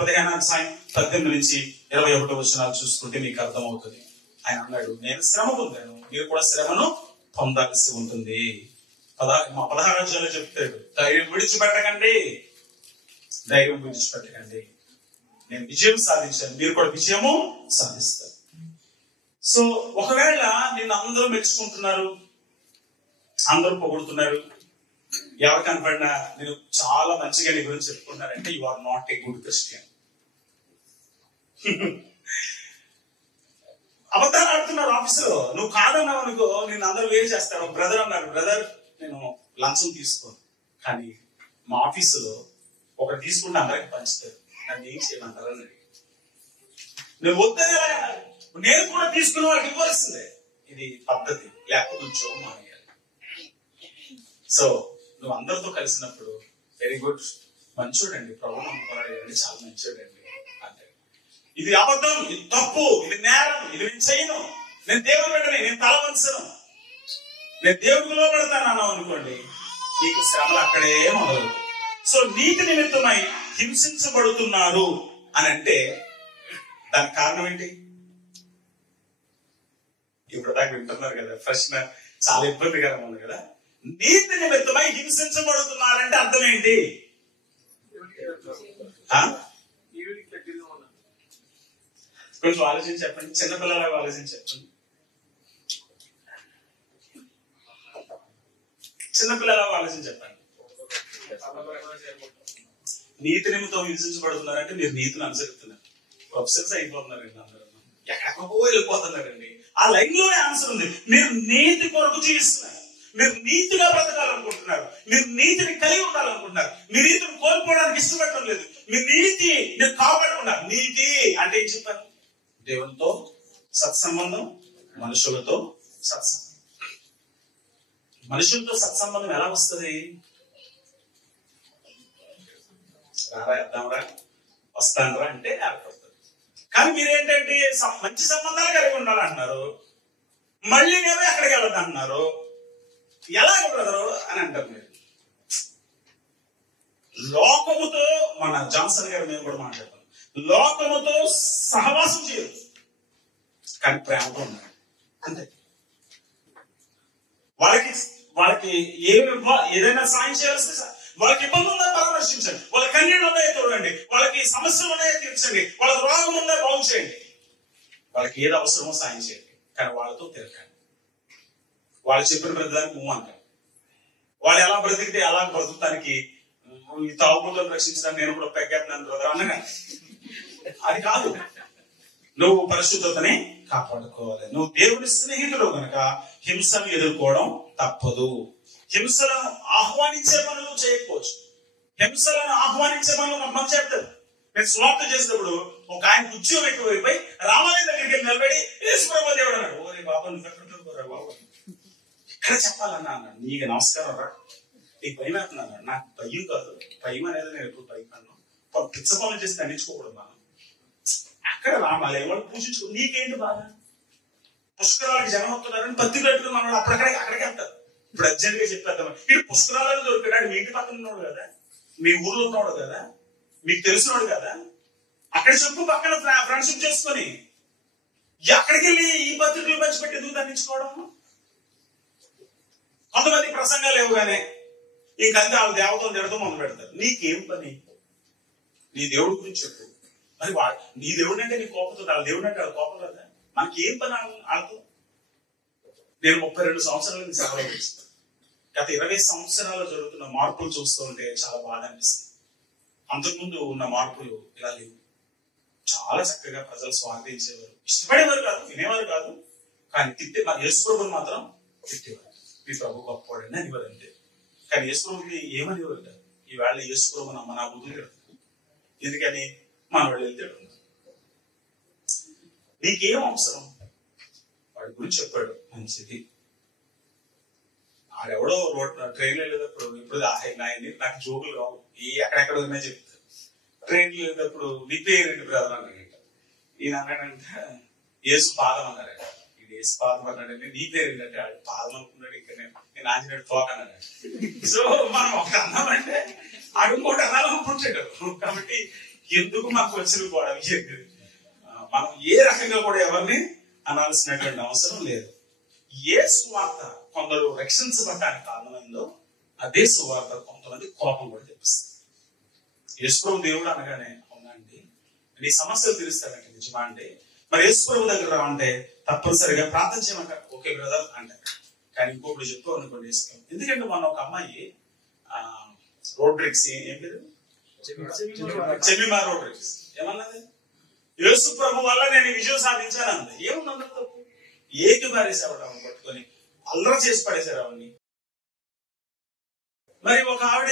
15-21 చూసుకుంటే మీకు అర్థమవుతుంది. ఆయన అన్నాడు, నేను శ్రమ పొందాను, మీరు కూడా శ్రమను పొందాల్సి ఉంటుంది. 16 చెప్తాడు, ధైర్యం విడిచిపెట్టకండి, ధైర్యం విడిచిపెట్టకండి, నేను విజయం సాధించాను, మీరు కూడా విజయము సాధిస్తారు. సో ఒకవేళ నిన్ను అందరూ మెచ్చుకుంటున్నారు, అందరూ పొగుడుతున్నారు, ఎవరు కనపడినా నేను చాలా మంచిగా నీ గురించి చెప్పుకుంటున్నారంటే you are not a good Christian. అబద్ధాలు ఆడుతున్నారు ఆఫీసులో, నువ్వు కాదన్నావు అనుకో నేను అందరూ వేరు చేస్తారు. బ్రదర్ అన్నారు, బ్రదర్ నేను లంచం తీసుకోను, కానీ మా ఆఫీసులో ఒకటి తీసుకుంటే అందరికి పంచుతారు, నన్ను ఏం చేయమంటారు అని అడిగి నువ్వు వద్దనే నేను కూడా తీసుకున్న వాళ్ళకి ఇవ్వాల్సిందే. ఇది పద్ధతి, లేకపోతే ఉద్యోగం మానేయాలి. సో నువ్వు అందరితో కలిసినప్పుడు వెరీ గుడ్, మంచోడండి, ప్రభు నమ్ముకోవాలండి, చాలా మంచోడండి అంటే ఇది అబద్ధం, ఇది తప్పు, ఇది నేరం, ఇది నేను చేయను, నేను దేవుడు పెట్టని, నేను తల వంచను, నేను దేవుడికి లోబడతాను అన్నావు అనుకోండి, నీకు శ్రమలు అక్కడే మొదలు. సో నీతి నిమిత్తమై హింసించబడుతున్నారు అని అంటే దానికి కారణం ఏంటి? ఇప్పుడు దాకా వింటున్నారు కదా, ప్రశ్న చాలా ఇబ్బందికరంగా ఉంది కదా. నీతి నిమిత్తమై హింసించబడుతున్నారంటే అర్థం ఏంటి? కొంచెం ఆలోచించి చెప్పండి, చిన్నపిల్లలాగా ఆలోచించి చెప్పండి, చిన్నపిల్లలాగా ఆలోచించి చెప్పండి. నీతి నిమిత్తం హింసించబడుతున్నారంటే మీరు నీతిని అనుసరిస్తున్నారు, ప్రొఫెసర్స్ అయిపోతున్నారండి, అందరూ ఎక్కడికో వెళ్ళిపోతున్నారండి. ఆ లైన్ లోనే ఆన్సర్ ఉంది. మీరు నీతి కొరకు జీవిస్తున్నారు, మీరు నీతిగా బ్రతకాలనుకుంటున్నారు, మీరు నీతిని కలిగి ఉండాలనుకుంటున్నారు, మీ నీతిని కోల్పోవడానికి ఇష్టపడటం లేదు, మీ నీతి మీరు కాపాడుకున్నారు. నీతి అంటే ఏం చెప్పారు? దేవునితో సత్సంబంధం, మనుషులతో సత్సంబంధం. మనుషులతో సత్సంబంధం ఎలా వస్తుంది? రారా వస్తానరా అంటే ఏర్పడుతుంది. కానీ మీరేంటంటే మంచి సంబంధాలు కలిగి ఉండాలంటున్నారు, మళ్ళీ నేను ఎక్కడికి వెళ్ళదు అంటున్నారు. ఎలా బ్రదరు అని అంటారు మీరు. లోకముతో, మన జాన్సన్ గారు మేము కూడా మాట్లాడతాం, లోకముతో సహవాసం చేయదు, కానీ ప్రేమతో ఉన్నారు అంతే. వాళ్ళకి ఏదైనా సాయం చేయాల్సి, వాళ్ళకి ఇబ్బంది ఉందా పరామర్శించండి, వాళ్ళ కన్నీళ్ళు ఉన్నాయో చూడండి, వాళ్ళకి సమస్యలు ఉన్నాయో తీర్చండి, వాళ్ళకి రోగం ఉందా బాగు చేయండి, వాళ్ళకి ఏది అవసరమో సాయం చేయండి, కానీ వాళ్ళతో తిరగండి. వాళ్ళు చెప్పిన ప్రతిదానికి మూవ్ అంటారు. వాళ్ళు ఎలా బ్రతికితే అలా బ్రతుకుతానికి, ఈ తాగుబోతులను రక్షించడానికి నేను కూడా పెగ్గేస్తున్నాను బ్రదర్ అనగా అది కాదు. నువ్వు పరిశుద్ధతని కాపాడుకోవాలి. నువ్వు దేవుని స్నేహితుడు కనుక హింసను ఎదుర్కోవడం తప్పదు. హింసలను ఆహ్వానించే పనులు చేయకపోవచ్చు, హింసలను ఆహ్వానించే పనులు మనం చెప్తారు. నేను స్వార్థ చేసినప్పుడు ఒక ఆయన ఉద్యోగం ఎక్కువైపోయి రామాలయం దగ్గరికి వెళ్ళి నిలబడి యేసుప్రభు దేవుడు అన్నాడు. ఓరే బాబా నువ్వు ఎక్కడ బాబు ఇక్కడ చెప్పాలన్నా అన్నాడు. నీకు నమస్కారం రా, నీకు భయం అవుతున్నాను. నాకు భయం కాదు, భయం అనేది నేను ఎప్పుడు భయపడను. పిచ్చ పనులు చేసి దండించుకోకూడదు. మనం అక్కడ రామాలయం వాళ్ళు పూజించుకో, నీకేంటి బాధ? పుష్కరాలకు జనం వస్తున్నారని పత్తి కట్టుకుని మన అక్కడికి వెళ్తారు. ఇప్పుడు అర్జెంట్ గా చెప్పేద్దాం, ఇటు పుష్కరాలను దొరికాడు, మీ ఇంటి పక్కన ఉన్నాడు కదా, మీ ఊర్లో ఉన్నాడు కదా, మీకు తెలిసినాడు కదా, అక్కడ చెప్పు పక్కన ఫ్రెండ్షిప్ చేసుకొని ఎక్కడికి వెళ్ళి ఈ పత్రికలు పంచిపెట్టి ఎందుకు దండించుకోవడం? కొంతమంది ప్రసంగాలు ఇవ్వగానే ఇంకంతే వాళ్ళ దేవతలు తిడతాం మొదలు పెడతారు. నీకేం పని? నీ దేవుడి గురించి చెప్పు. మరి నీ దేవుడు అంటే నీ కోపంతో, వాళ్ళ దేవుడు అంటే వాళ్ళ కోపం కదా. మనకి ఏం పని వాళ్ళతో? నేను 32 సంవత్సరాల సేవలు చేస్తాను. గత 20 సంవత్సరాలు జరుగుతున్న మార్పులు చూస్తూ ఉంటే చాలా బాధ అనిపిస్తుంది. అంతకుముందు ఉన్న మార్పులు ఇలా లేవు. చాలా చక్కగా ప్రజలు స్వాగతించేవారు, ఇష్టపడేవారు కాదు, వినేవారు కాదు, కానీ మా యేసు ప్రభువుని మాత్రం తిట్టేవారు. మీ ప్రభు గొప్పవాడండి అనేవారు అంతే. కానీ యేసు ప్రభువుని ఏమనేవారు కాదు. ఈవేళ యేసు ప్రభువుని అమ్మ నా బుద్ధులు కడతారు, ఎందుకని మన వాళ్ళు వెళ్తాడు. నీకేం అవసరం? వాడి గురించి చెప్పాడు, మంచిది. ఆడెవడో ట్రైన్ వెళ్ళేటప్పుడు ఇప్పుడు నాకు జోకులు రావు, ఈ ఎక్కడెక్కడ ఉన్నాయి చెప్తారు. ట్రైన్ వెళ్ళేటప్పుడు నీ పేరేంటి బ్రదర్ అన్నాడంట. ఈయన అన్నాడంట యేసు పాదం అన్నారంట. ఇది ఏసు పాదం అన్నాడండి, నీ పేరు ఏంటంటే ఆడు పాదం అనుకున్నాడు, ఇంకా నేను ఆంజనేయుడు తోక అన్నాడు. సో మనం ఒక అన్నామంటే ఆడు ఇంకోటి అనాలనుకుంటాడు. కాబట్టి ఎందుకు మాకు వచ్చిన కూడా మనం ఏ రకంగా కూడా ఎవరిని అనాల్సినటువంటి అవసరం లేదు. ఏ సువార్త కొందరు రక్షించబడటానికి కారణమైందో అదే సువార్త కొంతమంది కోపం కూడా తెప్పిస్తుంది. యేసుప్రభు దేవుడు అనగానే అవునండి నీ సమస్యలు తీరుస్తాడంటే నిజమా అంటే, మరి యేసుప్రభు దగ్గర రావంటే తప్పనిసరిగా ప్రార్థన చేయమంటారు. ఓకే బ్రదర్ అంటారు. కానీ ఇంకొకటి చెప్తూ అనుకోండి వేసుకోండి. ఎందుకంటే మొన్న ఒక అమ్మాయి రోడ్రిక్స్ ఏం పేరు చెమిమా రోడ్రిక్స్ ఏమన్నది, యేసు ప్రభు వల్ల నేను విజయం సాధించానంది. ఏముంది తప్పు? ఏకి పారేసాడు ఆమె పట్టుకొని అల్లరి చేసి పడేశారు అవన్నీ. మరి ఒక ఆవిడ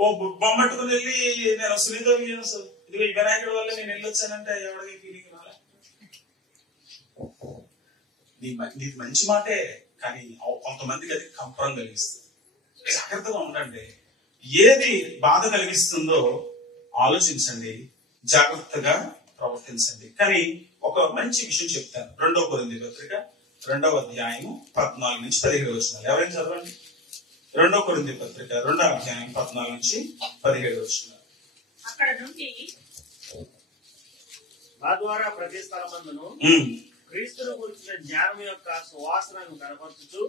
ఓ బొమ్మట్టుకుని వెళ్ళి నేను సునీత విజయన్ ఇది వినాయకుడి వల్ల నేను వెళ్ళొచ్చానంటే ఎవరికి ఫీలింగ్ రాలే? నీది మంచి మాటే, కానీ కొంతమందికి అది కంపరం కలిగిస్తుంది. జాగ్రత్తగా ఉండండి. ఏది బాధ కలిగిస్తుందో ఆలోచించండి, జాగ్రత్తగా ప్రవర్తించండి. కానీ ఒక మంచి విషయం చెప్తాను. 2 కొరింథీ పత్రిక 2వ అధ్యాయము 14 నుంచి 17 వచనాలు. ఎవరైనా చదవండి. 2 కొరింథీ పత్రిక 2వ అధ్యాయం 14 నుంచి 17 వచనాలు. అక్కడ నుండి మా ద్వారా ప్రతి స్థలమందును క్రీస్తును గురించిన జ్ఞానం యొక్క సువాసనను కనపరచుచు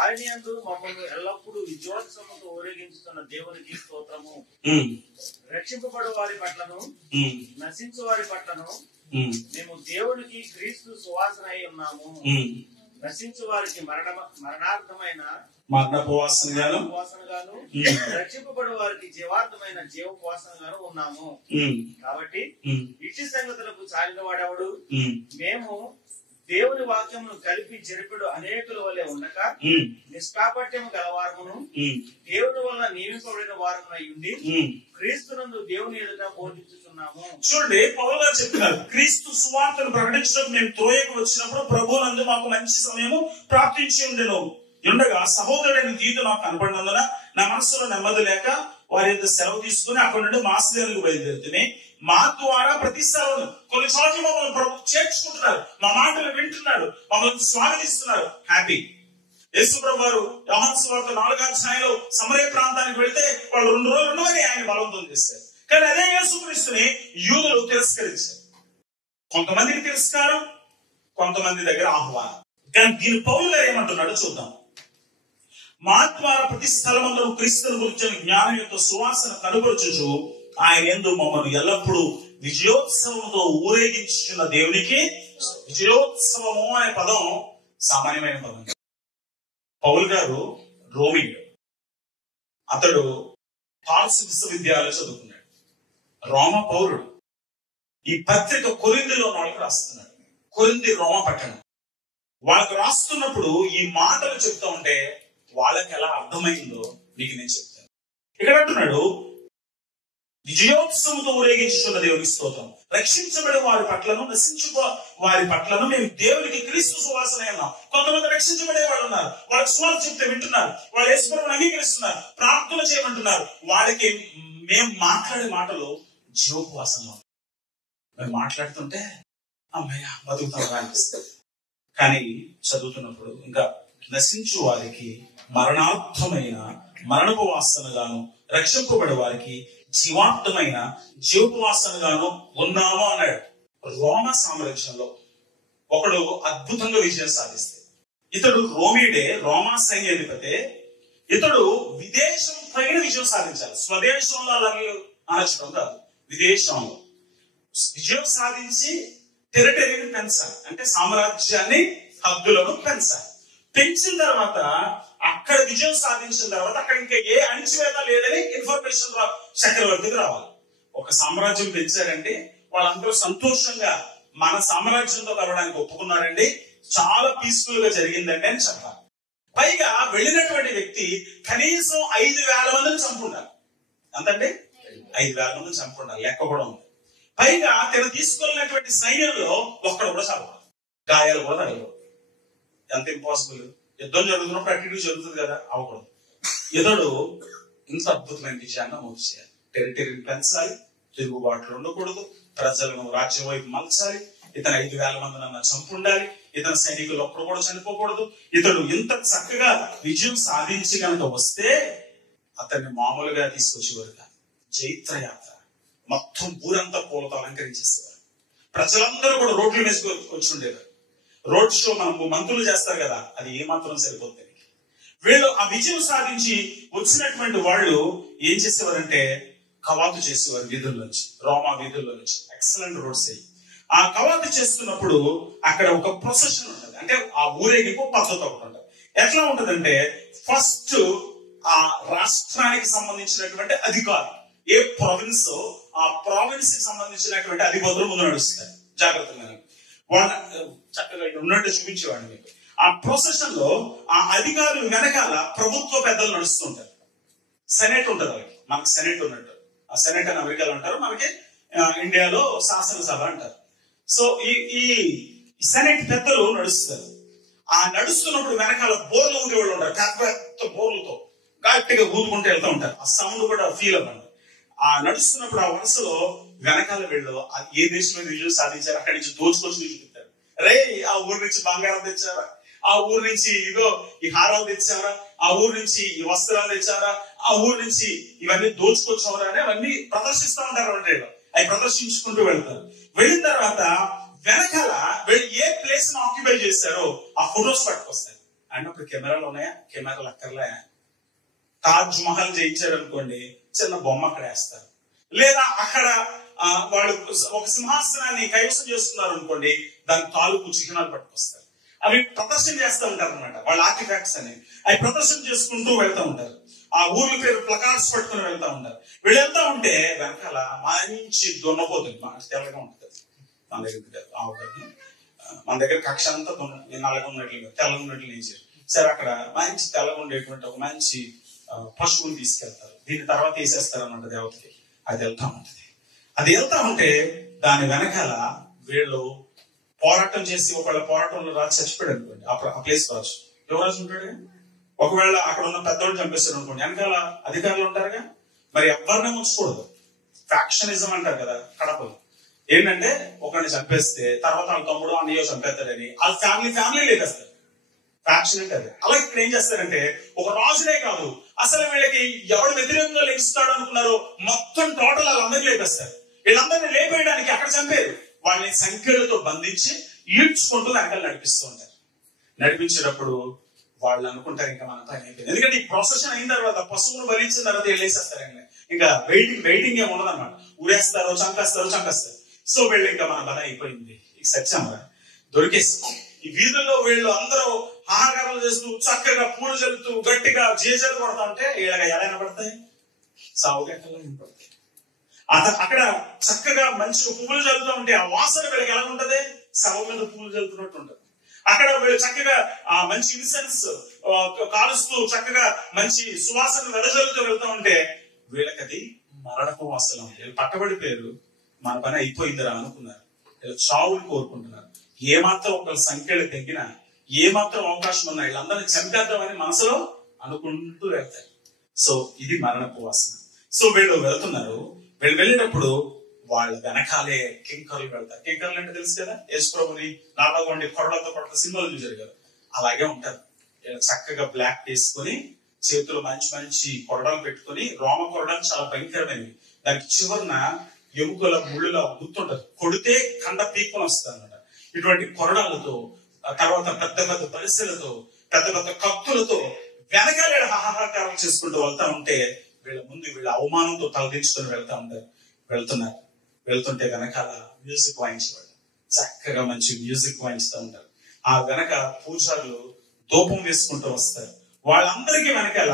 ఆయన యందు మమ్మల్ని ఎల్లప్పుడూ విజయోత్సవంతో ఊరేగించుతున్న దేవునికి స్తోత్రము. రక్షింపబడు వారి పట్లను నశించు వారి పట్లను మేము దేవునికి క్రీస్తు సువాసన అయి ఉన్నాము. నశించు వారికి మరణార్థమైన మరణోపవాసనగాను రక్షింపబడు వారికి జీవార్థమైన జీవోపవాసనగాను ఉన్నాము. కాబట్టి ఇట్టి సంగతులకు చాలిన వాడెవడు? మేము దేవుని వాక్యమును కలిపి జరిపడు అనేకుల వలె ఉండక నిష్కాపట్యము గలవారమును దేవుని వల్ల నియమింపబడిన వారమునై ఉండి క్రీస్తునందు దేవుని ఎదుట బోధించుచున్నాము. చూడండి, పౌలు గారు చెప్తున్నారు, క్రీస్తు సువార్తను ప్రకటించడం మేము త్రోయకు వచ్చినప్పుడు ప్రభువునందు మాకు మంచి సమయము ప్రాప్తించి ఉండగా సహోదరుడైన తీతు నాకు కనపడినందున నా మనసులో నెమ్మది లేక వారి యొక్క సెలవు తీసుకుని అక్కడి నుండి మాసిదోనియాకు బయలుదేరుతూనే మా ద్వారా ప్రతి స్థలంలో కొన్నిసార్లు మమ్మల్ని ప్రభు చేర్చుకుంటున్నారు, మా మాటలు వింటున్నారు, మమ్మల్ని స్వాగతిస్తున్నారు. హ్యాపీ. యేసు ప్రభు వారు యోహాను సువార్త 4వ అధ్యాయంలో సమరయ ప్రాంతానికి వెళ్తే వాళ్ళు 2 రోజులు ఉండవని ఆయన బలవంతం చేశారు. కానీ అదే యేసుక్రీస్తుని యూదులు తిరస్కరించారు. కొంతమందికి తిరస్కారం, కొంతమంది దగ్గర ఆహ్వానం. కానీ దీని పౌలు గారు ఏమంటున్నాడో చూద్దాం. మా ద్వారా ప్రతి స్థలమందు క్రీస్తుని గురించిన జ్ఞానం యొక్క సువాసన కనుపరచుచు ఆయన యందు మమ్మల్ని ఎల్లప్పుడూ విజయోత్సవంతో ఊరేగించుచున్న దేవునికి. విజయోత్సవము అనే పదం సామాన్యమైన పదం. పౌలు గారు రోమిడ్. అతడు టార్సు విశ్వవిద్యాలయంలో చదువుకున్నాడు. రోమ పౌరుడు. ఈ పత్రిక కొరింథీలో వాళ్ళకి రాస్తున్నాడు. కొరింథీ రోమ పట్టణం. వాళ్ళకి రాస్తున్నప్పుడు ఈ మాటలు చెప్తా ఉంటే వాళ్ళకి ఎలా అర్థమైందో మీకు నేను చెప్తాను. ఇక్కడ అంటున్నాడు, విజయోత్సవంతో ఊరేగించుచున్న దేవునికి స్తోత్రం. రక్షించబడే వారి పట్లను నశించు వారి పట్లను మేము దేవునికి క్రీస్తు సువాసన ఉన్నాం. కొంతమంది రక్షించబడే వాళ్ళు ఉన్నారు, వాళ్ళకి సువార్త చెప్తే వింటున్నారు, వాళ్ళు యేసుప్రభువుని అంగీకరిస్తున్నారు, ప్రార్థన చేయమంటున్నారు. వాళ్ళకి మేము మాట్లాడే మాటలు జీవోపవాసంలో మేము మాట్లాడుతుంటే అమ్మయ్య బతుకుతాం అనిపిస్తుంది. కానీ చదువుతున్నప్పుడు ఇంకా నశించు వారికి మరణార్థమైన మరణోపవాసనగాను రక్షింపబడే వారికి జీవార్థమైన జీవోపవాసనగాను ఉన్నాము అన్నాడు. రోమ సామ్రాజ్యంలో ఒకడు అద్భుతంగా విజయం సాధిస్తే, ఇతడు రోమీడే, రోమా సైన్యాధిపతే. ఇతడు విదేశం పైన విజయం సాధించాలి. స్వదేశంలో అలాగే అనర్చడం కాదు, విదేశంలో విజయం సాధించి టెరిటరీని పెంచాలి. అంటే సామ్రాజ్యాన్ని హద్దులను పెంచాలి. పెంచిన తర్వాత అక్కడ విజయం సాధించిన తర్వాత అక్కడ ఇంకా ఏ అణిచివేత లేదని ఇన్ఫర్మేషన్ చక్రవర్తికి రావాలి. ఒక సామ్రాజ్యం పెంచారంటే వాళ్ళందరూ సంతోషంగా మన సామ్రాజ్యంతో కలవడానికి ఒప్పుకున్నారండి, చాలా పీస్ఫుల్ గా జరిగిందండి అని చెప్పాలి. పైగా వెళ్ళినటువంటి వ్యక్తి కనీసం 5,000 మందిని చంపుండాలి. ఎంతండి? 5,000 మందిని చంపుండాలి. లెక్క కూడా ఉంది. పైగా తను తీసుకున్నటువంటి సైన్యంలో ఒక్కడు కూడా చదవాలి, గాయాలు కూడా తగలవు. ఎంత ఇంపాసిబుల్. యుద్ధం జరుగుతున్నప్పుడు అటు జరుగుతుంది కదా, అవ్వకూడదు. ఇతడు ఇంత అద్భుతమైన విజయాన్ని నమోదు చేయాలి. టెరిటరీని పెంచాలి, తిరుగుబాట్లు ఉండకూడదు, ప్రజలను రాజ్యం వైపు మలచాలి, ఇతను 5,000 మందినన్నా చంపుండాలి, ఇతని సైనికులు ఒక్కడు కూడా చనిపోకూడదు, ఇతడు ఇంత చక్కగా విజయం సాధించి కనుక వస్తే అతన్ని మామూలుగా తీసుకొచ్చేవారు కాదు. జైత్రయాత్ర మొత్తం ఊరంతా పూలతో అలంకరించేసేవారు. ప్రజలందరూ కూడా రోడ్ల మీద వచ్చి ఉండేవారు. రోడ్ షో మనకు మంత్రులు చేస్తారు కదా, అది ఏమాత్రం సరిపోతుంది. వీళ్ళు ఆ విజయం సాధించి వచ్చినటువంటి వాళ్ళు ఏం చేసేవారంటే కవాతు చేసేవారు వీధుల్లోంచి, రోమా వీధుల్లో నుంచి. ఎక్సలెంట్ రోడ్స్ అయ్యి ఆ కవాతు చేస్తున్నప్పుడు అక్కడ ఒక ప్రొసెషన్ ఉంటుంది. అంటే ఆ ఊరేగింపు పద్ధతి ఒకటి ఉంటుంది. ఎట్లా ఉంటుందంటే ఫస్ట్ ఆ రాష్ట్రానికి సంబంధించినటువంటి అధికారులు, ఏ ప్రావిన్స్ ఆ ప్రావిన్స్ కి సంబంధించినటువంటి అధిపతులు ముందు నడుస్తారు. జాగ్రత్తగా వాళ్ళ చక్కగా ఉన్నట్టు చూపించేవాడిని మీకు. ఆ ప్రొసెషన్ లో ఆ అధికారులు వెనకాల ప్రభుత్వ పెద్దలు నడుస్తుంటారు. సెనెట్ ఉంటుంది వాళ్ళకి, మనకి సెనెట్ ఉన్నట్టు. ఆ సెనెట్ అని అమెరికాలో అంటారు, మనకి ఇండియాలో శాసనసభ అంటారు. సో ఈ సెనెట్ పెద్దలు నడుస్తారు. ఆ నడుస్తున్నప్పుడు వెనకాల బోర్లు ఊదేవాళ్ళు ఉంటారు. పెద్ద బోర్లతో గట్టిగా ఊదుకుంటూ వెళ్తూ ఉంటారు. ఆ సౌండ్ కూడా ఫీల్ అవ్వండి. ఆ నడుస్తున్నప్పుడు ఆ వరుసలో వెనకాల వీళ్ళు ఏ దేశం మీద విజయం సాధించారు అక్కడి నుంచి దోచుకొచ్చి చూపిస్తారు. రే, ఆ ఊరి నుంచి బంగారం తెచ్చారా, ఆ ఊరు నుంచి ఇగో ఈ హారాలు తెచ్చారా, ఆ ఊరు నుంచి ఈ వస్త్రాలు తెచ్చారా, ఆ ఊరు నుంచి ఇవన్నీ దోచుకొచ్చారా అని అవన్నీ ప్రదర్శిస్తూ ఉంటారు. అంటే అవి ప్రదర్శించుకుంటూ వెళ్తారు. వెళ్ళిన తర్వాత వెనకాల వీళ్ళు ఏ ప్లేస్ ని ఆక్యుపై చేశారో ఆ ఫొటోస్ పట్టుకొస్తారు. అన్నప్పుడు కెమెరాలు ఉన్నాయా, కెమెరాలు అక్కర్లే. తాజ్ మహల్ జయించారు అనుకోండి, చిన్న బొమ్మ అక్కడ వేస్తారు. లేదా అక్కడ వాళ్ళు ఒక సింహాసనాన్ని కైవసం చేస్తున్నారు అనుకోండి, దాని తాలూకు చిహ్నాలు పట్టుకొస్తారు. అవి ప్రదర్శన చేస్తూ ఉంటారు అనమాట. వాళ్ళ ఆర్టిఫాక్ట్స్ అనేవి అవి ప్రదర్శన చేసుకుంటూ వెళ్తూ ఉంటారు. ఆ ఊర్ల పేరు ప్లకార్డ్స్ పట్టుకుని వెళ్తా ఉంటారు. వీళ్ళు వెళ్తా ఉంటే వెనకాల మంచి దున్నపోతుంది, తెల్లగా ఉంటుంది. మన దగ్గర మన దగ్గర కక్ష అంతా నల్లగా ఉన్నట్లు తెల్లగా ఉన్నట్లు నేర్చారు. సరే, అక్కడ మంచి తెల్లగా ఉండేటువంటి ఒక మంచి పశువుని తీసుకెళ్తారు. దీని తర్వాత వేసేస్తారు అన్నమాట దేవతకి. అది వెళ్తా ఉంటుంది. అది వెళ్తా ఉంటే దాని వెనకాల వీళ్ళు పోరాటం చేసి, ఒకవేళ పోరాటంలో రాజు చచ్చిపోయాడు అనుకోండి, ఆ ప్లేస్ రాజు యువరాజు ఉంటాడు. ఒకవేళ అక్కడ ఉన్న పెద్దవాళ్ళు చంపేస్తారు అనుకోండి, వెనకాల అధికారులు ఉంటారుగా, మరి ఎవరినే ఉంచకూడదు. ఫ్యాక్షనిజం అంటారు కదా కడపలో. ఏంటంటే ఒకరిని చంపేస్తే తర్వాత వాళ్ళ తమ్ముడు అన్నయ్యో చంపేస్తాడని వాళ్ళ ఫ్యామిలీ లేకేస్తారు. ఫ్యాక్షన్ అంటే అది. అలాగే ఇక్కడ ఏం చేస్తారంటే ఒక రాజునే కాదు, అసలు వీళ్ళకి ఎవరు వ్యతిరేకంగా లెగిస్తాడు అనుకున్నారో మొత్తం టోటల్ వాళ్ళందరినీ లేపేస్తారు. వీళ్ళందరినీ లేపేయడానికి అక్కడ చంపారు. వాళ్ళని సంఖ్యలతో బంధించి ఈడ్చుకుంటూ వెనకాల నడిపిస్తూ ఉంటారు. నడిపించేటప్పుడు వాళ్ళు అనుకుంటారు ఇంకా మన పని అయిపోయింది. ఎందుకంటే ఈ ప్రొసెషన్ అయిన తర్వాత పశువును భరించిన తర్వాత వెళ్ళేసేస్తారు. ఇంకా వెయిటింగ్ ఏమి ఉండదు అనమాట. ఊరేస్తారు, చంపేస్తారు. సో వీళ్ళు ఇంకా మన పని అయిపోయింది, ఇక సత్యమరా దొరికేస్తాం. ఈ వీధుల్లో వీళ్ళు అందరూ ఆహారాలు చేస్తూ చక్కగా పూలు జల్లుతూ గట్టిగా జేజలు కొడతా ఉంటే వీళ్ళగా ఎలా పడతాయి, సావుగట్టలో వినపడతాయి. అక్కడ చక్కగా మంచిగా పువ్వులు చల్లుతూ ఉంటే ఆ వాసన వీళ్ళకి ఎలా ఉంటది, శవం మీద పువ్వులు చల్లుతున్నట్టు ఉంటది. అక్కడ వీళ్ళు చక్కగా ఆ మంచి ఇన్సెన్స్ కాలుస్తూ చక్కగా మంచి సువాసన వెదజల్లుతూ వెళ్తూ ఉంటే వీళ్ళకి అది మరణపు వాసన. వీళ్ళు పట్టబడిపోయారు, మన పని అయిపోయిందిరా అనుకున్నారు. వీళ్ళు చావులు కోరుకుంటున్నారు. ఏమాత్రం ఒకళ్ళ సంఖ్యలు తగ్గినా, ఏమాత్రం అవకాశం ఉన్నా వీళ్ళందరినీ చంపేద్దామని మనసులో అనుకుంటూ వెళ్తారు. సో ఇది మరణపు వాసన. సో వీళ్ళు వెళ్తున్నారు. వీళ్ళు వెళ్ళినప్పుడు వాళ్ళ వెనకాలే కింకర్లు వెళ్తారు. కింకర్లు అంటే తెలుసు కదా, యేసుప్రభుని నాలుగొండి కొరడలతో కొట్ట సింబల్ చూసారు కదా, అలాగే ఉంటారు. వీళ్ళు చక్కగా బ్లాక్ వేసుకుని చేతులు మంచి కొరడాలు పెట్టుకుని, రోమ కొరడాలు చాలా భయంకరమైనవి. దానికి చివరిన ఎముకల ముళ్ళులా గుర్తుంటది. కొడితే కండ పీక్కుని వస్తుంది అనమాట. ఇటువంటి కొరడాలతో, తర్వాత పెద్ద పరిస్థితులతో, పెద్ద కత్తులతో వెనకాల హాహాకారం చేసుకుంటూ వెళ్తా ఉంటే వీళ్ళ ముందు వీళ్ళ అవమానంతో తలదించుకొని వెళ్తుంటే వెనకాల మ్యూజిక్ వాయించేవాళ్ళు. చక్కగా మంచి మ్యూజిక్ వాయిస్తూ ఉంటారు. ఆ వెనక పూజారులు ధూపం వేసుకుంటూ వస్తారు. వాళ్ళందరికీ వెనకాల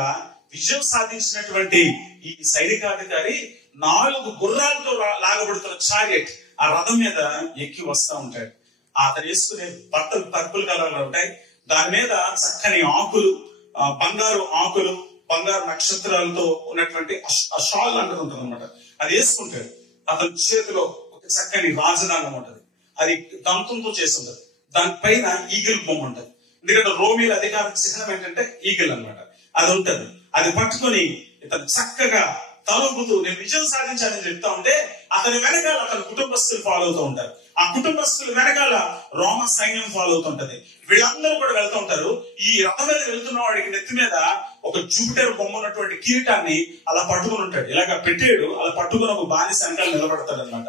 విజయం సాధించినటువంటి ఈ సైనికాధికారి 4 గుర్రాలతో లాగబడుతున్న చారియట్, ఆ రథం మీద ఎక్కి వస్తూ ఉంటాడు. అతను వేసుకునే బట్టలు పర్పుల్ కలర్ లో ఉంటాయి. దాని మీద చక్కని ఆకులు, బంగారు ఆకులు, బంగారు నక్షత్రాలతో ఉన్నటువంటి షాల్ అంటూ ఉంటుంది అనమాట. అది వేసుకుంటాడు. అతని చేతిలో ఒక చక్కని రాజధానం ఉంటది. అది దంతంతో చేసి ఉంటది. దానిపైన ఈగిల్ బొమ్మ ఉంటది. ఎందుకంటే రోమిల అధికార చిహ్నం ఏంటంటే ఈగిల్ అన్నమాట. అది ఉంటది. అది పట్టుకొని ఇతను చక్కగా తలుపుతూ నేను విజయం సాధించాలని చెప్తా ఉంటే అతని వెనకాల అతని కుటుంబస్తులు ఫాలో అవుతూ ఉంటారు. ఆ కుటుంబస్తులు వెనకాల రోమ సైన్యం ఫాలో అవుతుంటది. వీళ్ళందరూ కూడా వెళ్తూ ఉంటారు. ఈ రథం మీద వెళ్తున్న వాడికి నెత్తి మీద ఒక జూపిటర్ బొమ్మ ఉన్నటువంటి కిరీటాన్ని అలా పట్టుకుని ఉంటాడు. ఇలాగ పెట్టాడు, అలా పట్టుకుని ఒక బానిస వెనకాల నిలబడతాడు అనమాట.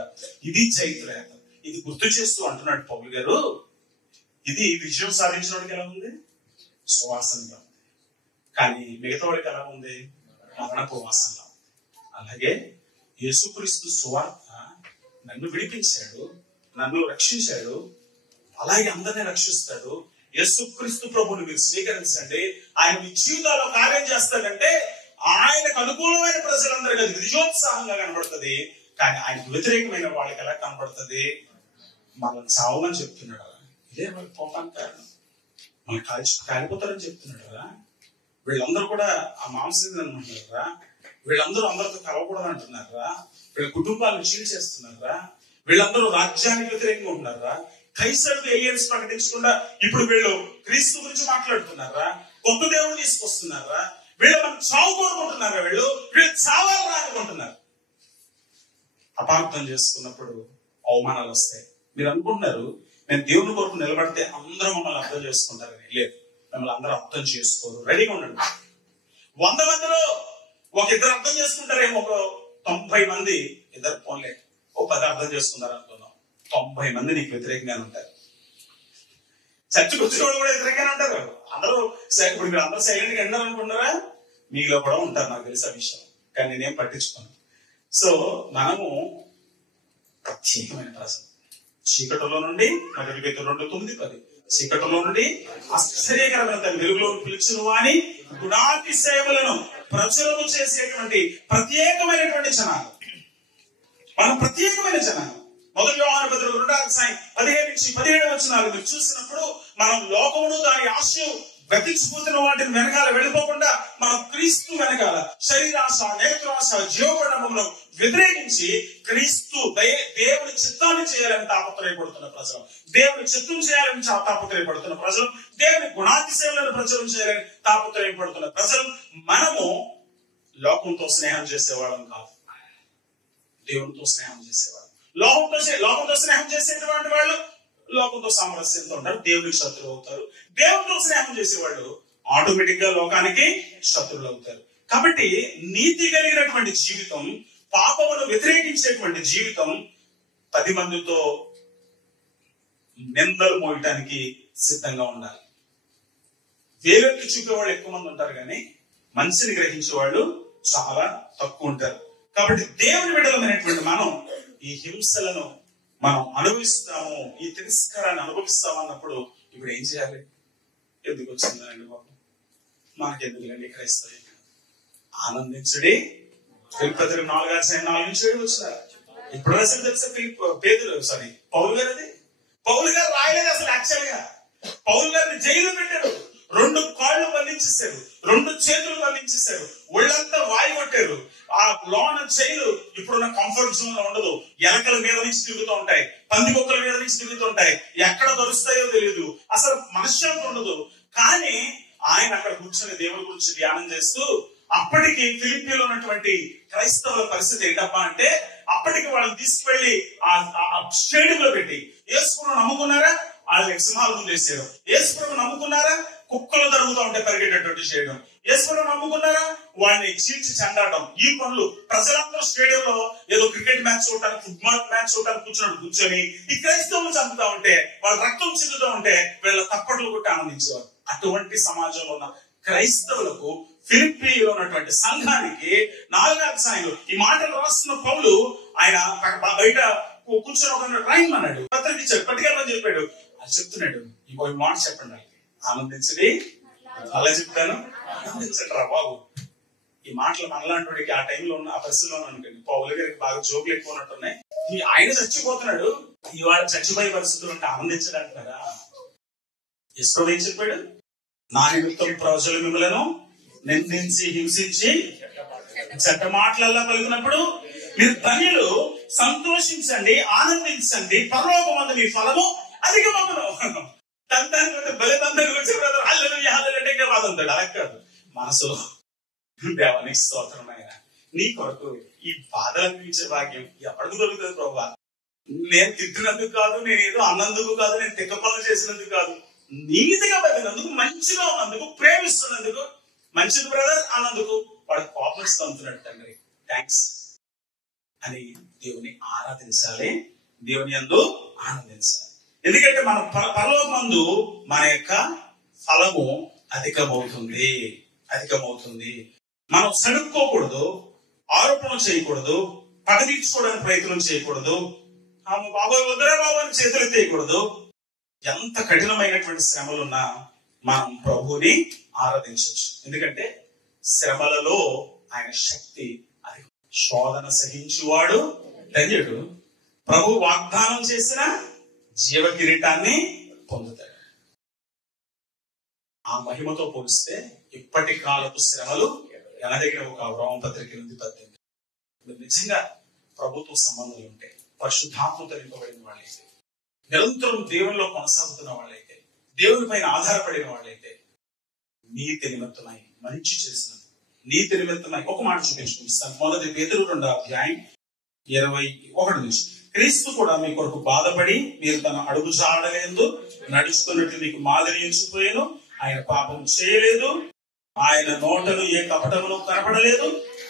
ఇది చైత్రయాత్ర. ఇది గుర్తు చేస్తూ అంటున్నాడు పౌలు గారు, ఇది విజయం సాధించిన వాడికి ఎలా ఉంది? సువాసనగా ఉంది. కానీ మిగతా వాడికి ఎలా ఉంది? మరణపు వాసనగా ఉంది. అలాగే యేసుక్రీస్తు సువార్త నన్ను విడిపించాడు, నన్ను రక్షించాడు, అలాగే అందరినీ రక్షిస్తాడు. యేసుక్రీస్తు ప్రభుని మీరు స్వీకరించండి, ఆయన మీ జీవితాల్లో కార్యం చేస్తాడంటే ఆయనకు అనుకూలమైన ప్రజలందరికీ అది విజయోత్సాహంగా కనబడుతుంది. కానీ ఆయనకు వ్యతిరేకమైన వాళ్ళకి ఎలా కనబడుతుంది? మనల్ని చావమని చెప్తున్నాడు. ఇదే వాళ్ళ కోపానికి కారణం. మనల్ని కాలిపోతారని చెప్తున్నాడు కదా. వీళ్ళందరూ కూడా ఆ మాంసం అనుకుంటున్నారా? వీళ్ళందరూ అందరితో కలవకూడదు అంటున్నారా? వీళ్ళ కుటుంబాలను చీల్ చేస్తున్నారా? వీళ్ళందరూ రాజ్యానికి వ్యతిరేకంగా ఉంటున్నారా? కైసరుకు ఏలియన్స్ ప్రకటించకుండా ఇప్పుడు వీళ్ళు క్రీస్తు గురించి మాట్లాడుతున్నారా? కొత్త దేవుడు తీసుకొస్తున్నారా? వీళ్ళు మనం చావు కోరుకుంటున్నారా? వీళ్ళు చావాలని అనుకుంటున్నారు. అపార్థం చేసుకున్నప్పుడు అవమానాలు వస్తాయి. మీరు అనుకుంటున్నారు నేను దేవుని కొరకు నిలబడితే అందరూ మమ్మల్ని అర్థం చేసుకుంటారని. లేదు, మిమ్మల్ని అందరూ అర్థం చేసుకోరు. రెడీగా ఉండండి. 100 మందిలో ఒక ఇద్దరు అర్థం చేసుకుంటారేమో. ఒక 90 మంది, ఇద్దరు పోన్లే ఓ 10 అర్థం చేసుకున్నారు అనుకుందాం. 90 మంది నీకు వ్యతిరేకంగానే ఉంటారు. చర్చకు వచ్చిన వాళ్ళు కూడా వ్యతిరేకంగానే ఉంటారు. అందరూ ఇప్పుడు మీరు అందరూ సైలెంట్ గా విన్నారు అనుకుంటారా? మీలో కూడా ఉంటారు, నాకు తెలిసిన విషయం. కానీ నేనేం పట్టించుకోను. సో మనము ప్రత్యేకమైన ప్రజలు. చీకటిలో నుండి 1 Petrus 2:9-10 చీకటిలో నుండి ఆశ్చర్యకరమైన తన వెలుగులో పిలిచిన వాని గుణాతిశయములను ప్రచురము చేసేటువంటి ప్రత్యేకమైనటువంటి జనాలు. మనం ప్రత్యేకమైన జనాలు. 1 యోహాను పత్రిక 2:15-17 మీరు చూసినప్పుడు మనం లోకమును దాని ఆశ గతించిపోతున్న వాటిని వెనకాల వెళ్ళిపోకుండా మనం క్రీస్తు వెనకాల శరీరాశ, నేత్రాశ, జీవపడములను వ్యతిరేకించి క్రీస్తు దేవుని చిత్తాన్ని చేయాలని తాపత్రయపడుతున్న ప్రజలు, దేవుని చిత్తం చేయాలని తాపత్రయపడుతున్న ప్రజలు, దేవుని గుణాతిశయాలను ప్రచారం చేయాలని తాపత్రయపడుతున్న ప్రజలు. మనము లోకంతో స్నేహం చేసేవాళ్ళం కాదు, దేవునితో స్నేహం చేసేవాళ్ళం. లోకంతో స్నేహం చేసేటువంటి వాళ్ళు లోకంతో సామరస్యంతో ఉంటారు, దేవునికి శత్రువు అవుతారు. దేవునితో స్నేహం చేసేవాళ్ళు ఆటోమేటిక్ గా లోకానికి శత్రువులు అవుతారు. కాబట్టి నీతి కలిగినటువంటి జీవితం, పాపమును వ్యతిరేకించేటువంటి జీవితం 10 మందితో నిందలు మోయటానికి సిద్ధంగా ఉండాలి. వేలెత్తి చూపేవాళ్ళు ఎక్కువ మంది ఉంటారు, కానీ మనిషిని గ్రహించే వాళ్ళు చాలా తక్కువ ఉంటారు. కాబట్టి దేవుని బిడ్డలమైనటువంటి మనం ఈ హింసలను మనం అనుభవిస్తాము, ఈ తిరస్కారాన్ని అనుభవిస్తాము అన్నప్పుడు ఇప్పుడు ఏం చేయాలి? ఎందుకు వచ్చిందండి బాబు, మనకెందుకులండి క్రైస్తవ్యం? ఆనందించడి. ఫిలిప్పీయులకు 4:4-7 వచ్చినారు. ఇప్పుడు రాసిన తెలుసా పౌలు గారు? అది పౌలు గారు రాయలేదు అసలు. యాక్చువల్ గా పౌలు గారిని జైలు పెట్టారు. 2 కాళ్ళు బంధించేశారు, 2 చేతులు బంధించేశారు, ఒళ్ళంతా వాయి కొట్టారు. ఆ లోన జైలు ఇప్పుడున్న కంఫర్ట్ జోన్ లో ఉండదు. ఎలకల మీద నుంచి తిరుగుతూ ఉంటాయి, పందికొక్కల మీద నుంచి తిరుగుతూ ఉంటాయి, ఎక్కడ దొరుకుతాయో తెలియదు, అసలు మనశ్శాంతి ఉండదు. కానీ ఆయన అక్కడ కూర్చొని దేవుడి గురించి ధ్యానం చేస్తూ, అప్పటికి ఫిలిప్పీలో ఉన్నటువంటి క్రైస్తవుల పరిస్థితి ఏంటబ్బా అంటే, అప్పటికి వాళ్ళని తీసుకువెళ్లి ఆ స్టేడియం లో పెట్టి, యేసుప్రభువును నమ్ముకున్నారా వాళ్ళని సింహాల ముందు వేసారు, యేసుప్రభువును నమ్ముకున్నారా కుక్కలు జరుగుతూ ఉంటే పరిగెట్టేటువంటి చేయడం, యేసుప్రభువును నమ్ముకున్నారా వాడిని చీల్చి చెండాడడం. ఈ పనులు ప్రజలందరూ స్టేడియంలో ఏదో క్రికెట్ మ్యాచ్ చూడటానికి, ఫుట్బాల్ మ్యాచ్ చూడటానికి కూర్చొని ఈ క్రైస్తవులు చంపుతా ఉంటే, వాళ్ళ రక్తం చెందుతూ ఉంటే వీళ్ళ తప్పట్లు కొట్టి ఆనందించేవారు. అటువంటి సమాజంలో ఉన్న క్రైస్తవులకు, ఫిలిప్పీలో ఉన్నటువంటి సంఘానికి 4వ అధ్యాయంలో ఈ మాటలు రాస్తున్న పౌలు ఆయన బయట కూర్చొని ఒక రైమ్ అన్నాడు, పత్రిక ఇచ్చాడు, పట్టుకెళ్ళమని చెప్పాడు. అది చెప్తున్నాడు, ఇంకో మాట చెప్పండి, ఆనందించడి. అలా చెప్తాను, ఆనందించండి రా బాబు. ఈ మాటలు మనలాంటి ఆ టైంలో ఉన్న ఆ పరిస్థితిలో అనుకోండి, పౌలు గారికి బాగా జోకులు ఎక్కువ ఉన్నట్టున్నాయి. ఆయన చచ్చిపోతున్నాడు, ఇవాళ చచ్చిపోయే పరిస్థితులు ఉంటే ఆనందించడానికి కదా. యెహోవా ఏం చెప్పాడు? నా నిమిత్తం ప్రజలు మిమ్మలను నిందించి హింసించి చెడ్డ మాటలల్లా పలుకున్నప్పుడు మీరు ధన్యులు, సంతోషించండి, ఆనందించండి, పరలోకమందు మీ ఫలము అధికమగును. తంతానికి బలిదంతానికి వచ్చే బ్రదర్ హల్లెలూయా హల్లెలూయా వాదంతాడు. అలా కాదు, మనసులో దేవానికి స్తోత్రం, ఆయన నీ కొరకు ఈ బాధలు అనిపించే భాగ్యం ఎప్పటికి దొరుకుతుంది ప్రభువా? నేను తిట్టినందుకు కాదు, నేను ఏదో అన్నందుకు కాదు, నేను తెక్క పనులు చేసినందుకు కాదు, నీతిగా బతికినందుకు, మంచిగా ఉన్నందుకు, ప్రేమిస్తున్నందుకు, మంచిది బ్రదర్ అన్నందుకు వాడు కోపం ఇస్తుంటున్నాడు. తండ్రి థ్యాంక్స్ అని దేవుని ఆరాధించాలి, దేవుని యందు ఆనందించాలి. ఎందుకంటే మన పరలోకమందు మన యొక్క ఫలము అధికమవుతుంది. మనం సడుక్కోకూడదు, ఆరోపణలు చేయకూడదు, పగ తీర్చుకోవడానికి ప్రయత్నం చేయకూడదు, బాబాయ్ వద్దరా బాబు అని చేతులు ఎత్తేయకూడదు. ఎంత కఠినమైనటువంటి శ్రమలున్నా మనం ప్రభువుని ఆరాధించవచ్చు. ఎందుకంటే శ్రమలలో ఆయన శక్తి అది. శోధన సహించువాడు ధన్యుడు, ప్రభు వాగ్దానం చేసిన జీవ కిరీటాన్ని పొందుతాడు. ఆ మహిమతో పోలిస్తే ఇప్పటి కాలపు శ్రమలు ఎనదగిన ఒక రోమపత్రిక 8:18. నిజంగా ప్రభుత్వ సంబంధాలు ఉంటే, పరిశుద్ధాత్మతో నింపబడిన వాళ్ళైతే, నిరంతరం దేవునిలో కొనసాగుతున్న వాళ్ళైతే, దేవుని పైన ఆధారపడిన వాళ్ళైతే, నీతి నిమిత్తమై మంచి చేసిన నీతి నిమిత్తమై ఒక మాట చూపించుకుంటాను. 1 పేతురు 2:21. క్రీస్తు కూడా మీ కొరకు బాధపడి మీరు తన అడుగు జాడలేదు నడుచుకున్నట్లు మీకు మాదిరి ఎంచిపోయాను. ఆయన పాపం చేయలేదు, ఆయన నోటలు ఏ కపటములు కనపడలేదు,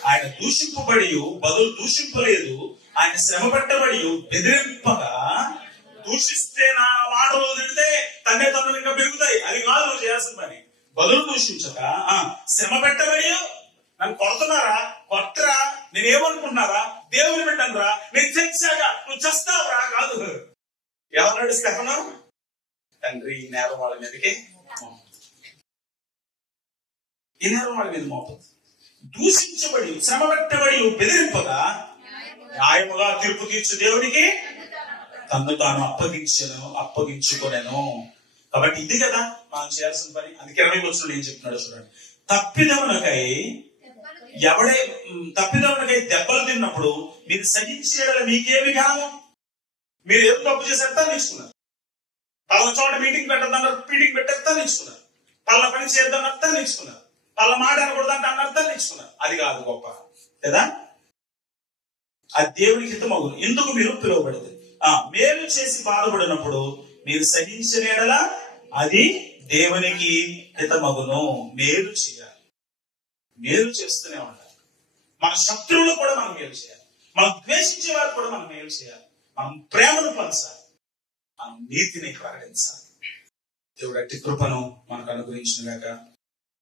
ఆయన దూషింపబడి బదులు దూషింపలేదు, ఆయన శ్రమ పెట్టబడి బెదిరింపగా, దూషిస్తే నా మాటలు తిడితే తన్నే తన్నులు ఇంకా పెరుగుతాయి, అది కాదు నువ్వు చేయాల్సిన పని. బదులు దూషించక శ్రమ పెట్టబడి, నన్ను కొడుతున్నారా, కొట్టరా, నేనేమనుకుంటున్నారా, దేవుని పెట్టనురా, నేను చచ్చాక నువ్వు చస్తావురా కాదు. ఎవరు స్తెఫను? తండ్రి ఈ నేరం వాళ్ళ మీదకి, ఈ నేరం వాళ్ళ మీద మోపదు. దూషించబడి శ్రమ పెట్టబడి బెదిరింపగా న్యాయముగా తీర్పు తీర్చు దేవునికి తన్ను తాను అప్పగించుకొనెను. కాబట్టి ఇది కదా మనం చేయాల్సిన పని. అందుకే 20 వచనంలో ఏం చెప్తున్నాడు చూడండి. తప్పిదమునకై దెబ్బలు తిన్నప్పుడు మీరు సహించేయాలి, మీకేమి కాదు. మీరు ఏదో తప్పు చేసేస్తా నేర్చుకున్నారు, పలానా చోట మీటింగ్ పెట్టద్దన్నారు, మీటింగ్ పెట్టేస్తా నేర్చుకున్నారు, పలానా పని చేద్దామన్నా నేర్చుకున్నారు, పలానా మాట అనకూడదంటే అన్నర్థం నేర్చుకున్నారు. అది కాదు గొప్ప కదా, అది దేవునికి హితమగును. ఎందుకు మీరు పిలువబడింది. మేలు చేసి బాధపడినప్పుడు మీరు సహించిన యెడల అది దేవునికి హితమగును. మేలు చేయాలి, మేలు చేస్తూనే ఉండాలి. మన శత్రువులు కూడా మనం మేలు చేయాలి, మనం ద్వేషించే వారు కూడా మనం మేలు చేయాలి, మనం ప్రేమను పంచాలి, మనం నీతిని ప్రకటించాలి. దేవుడు అట్టి కృపను మనకు అనుగ్రహించుగాక.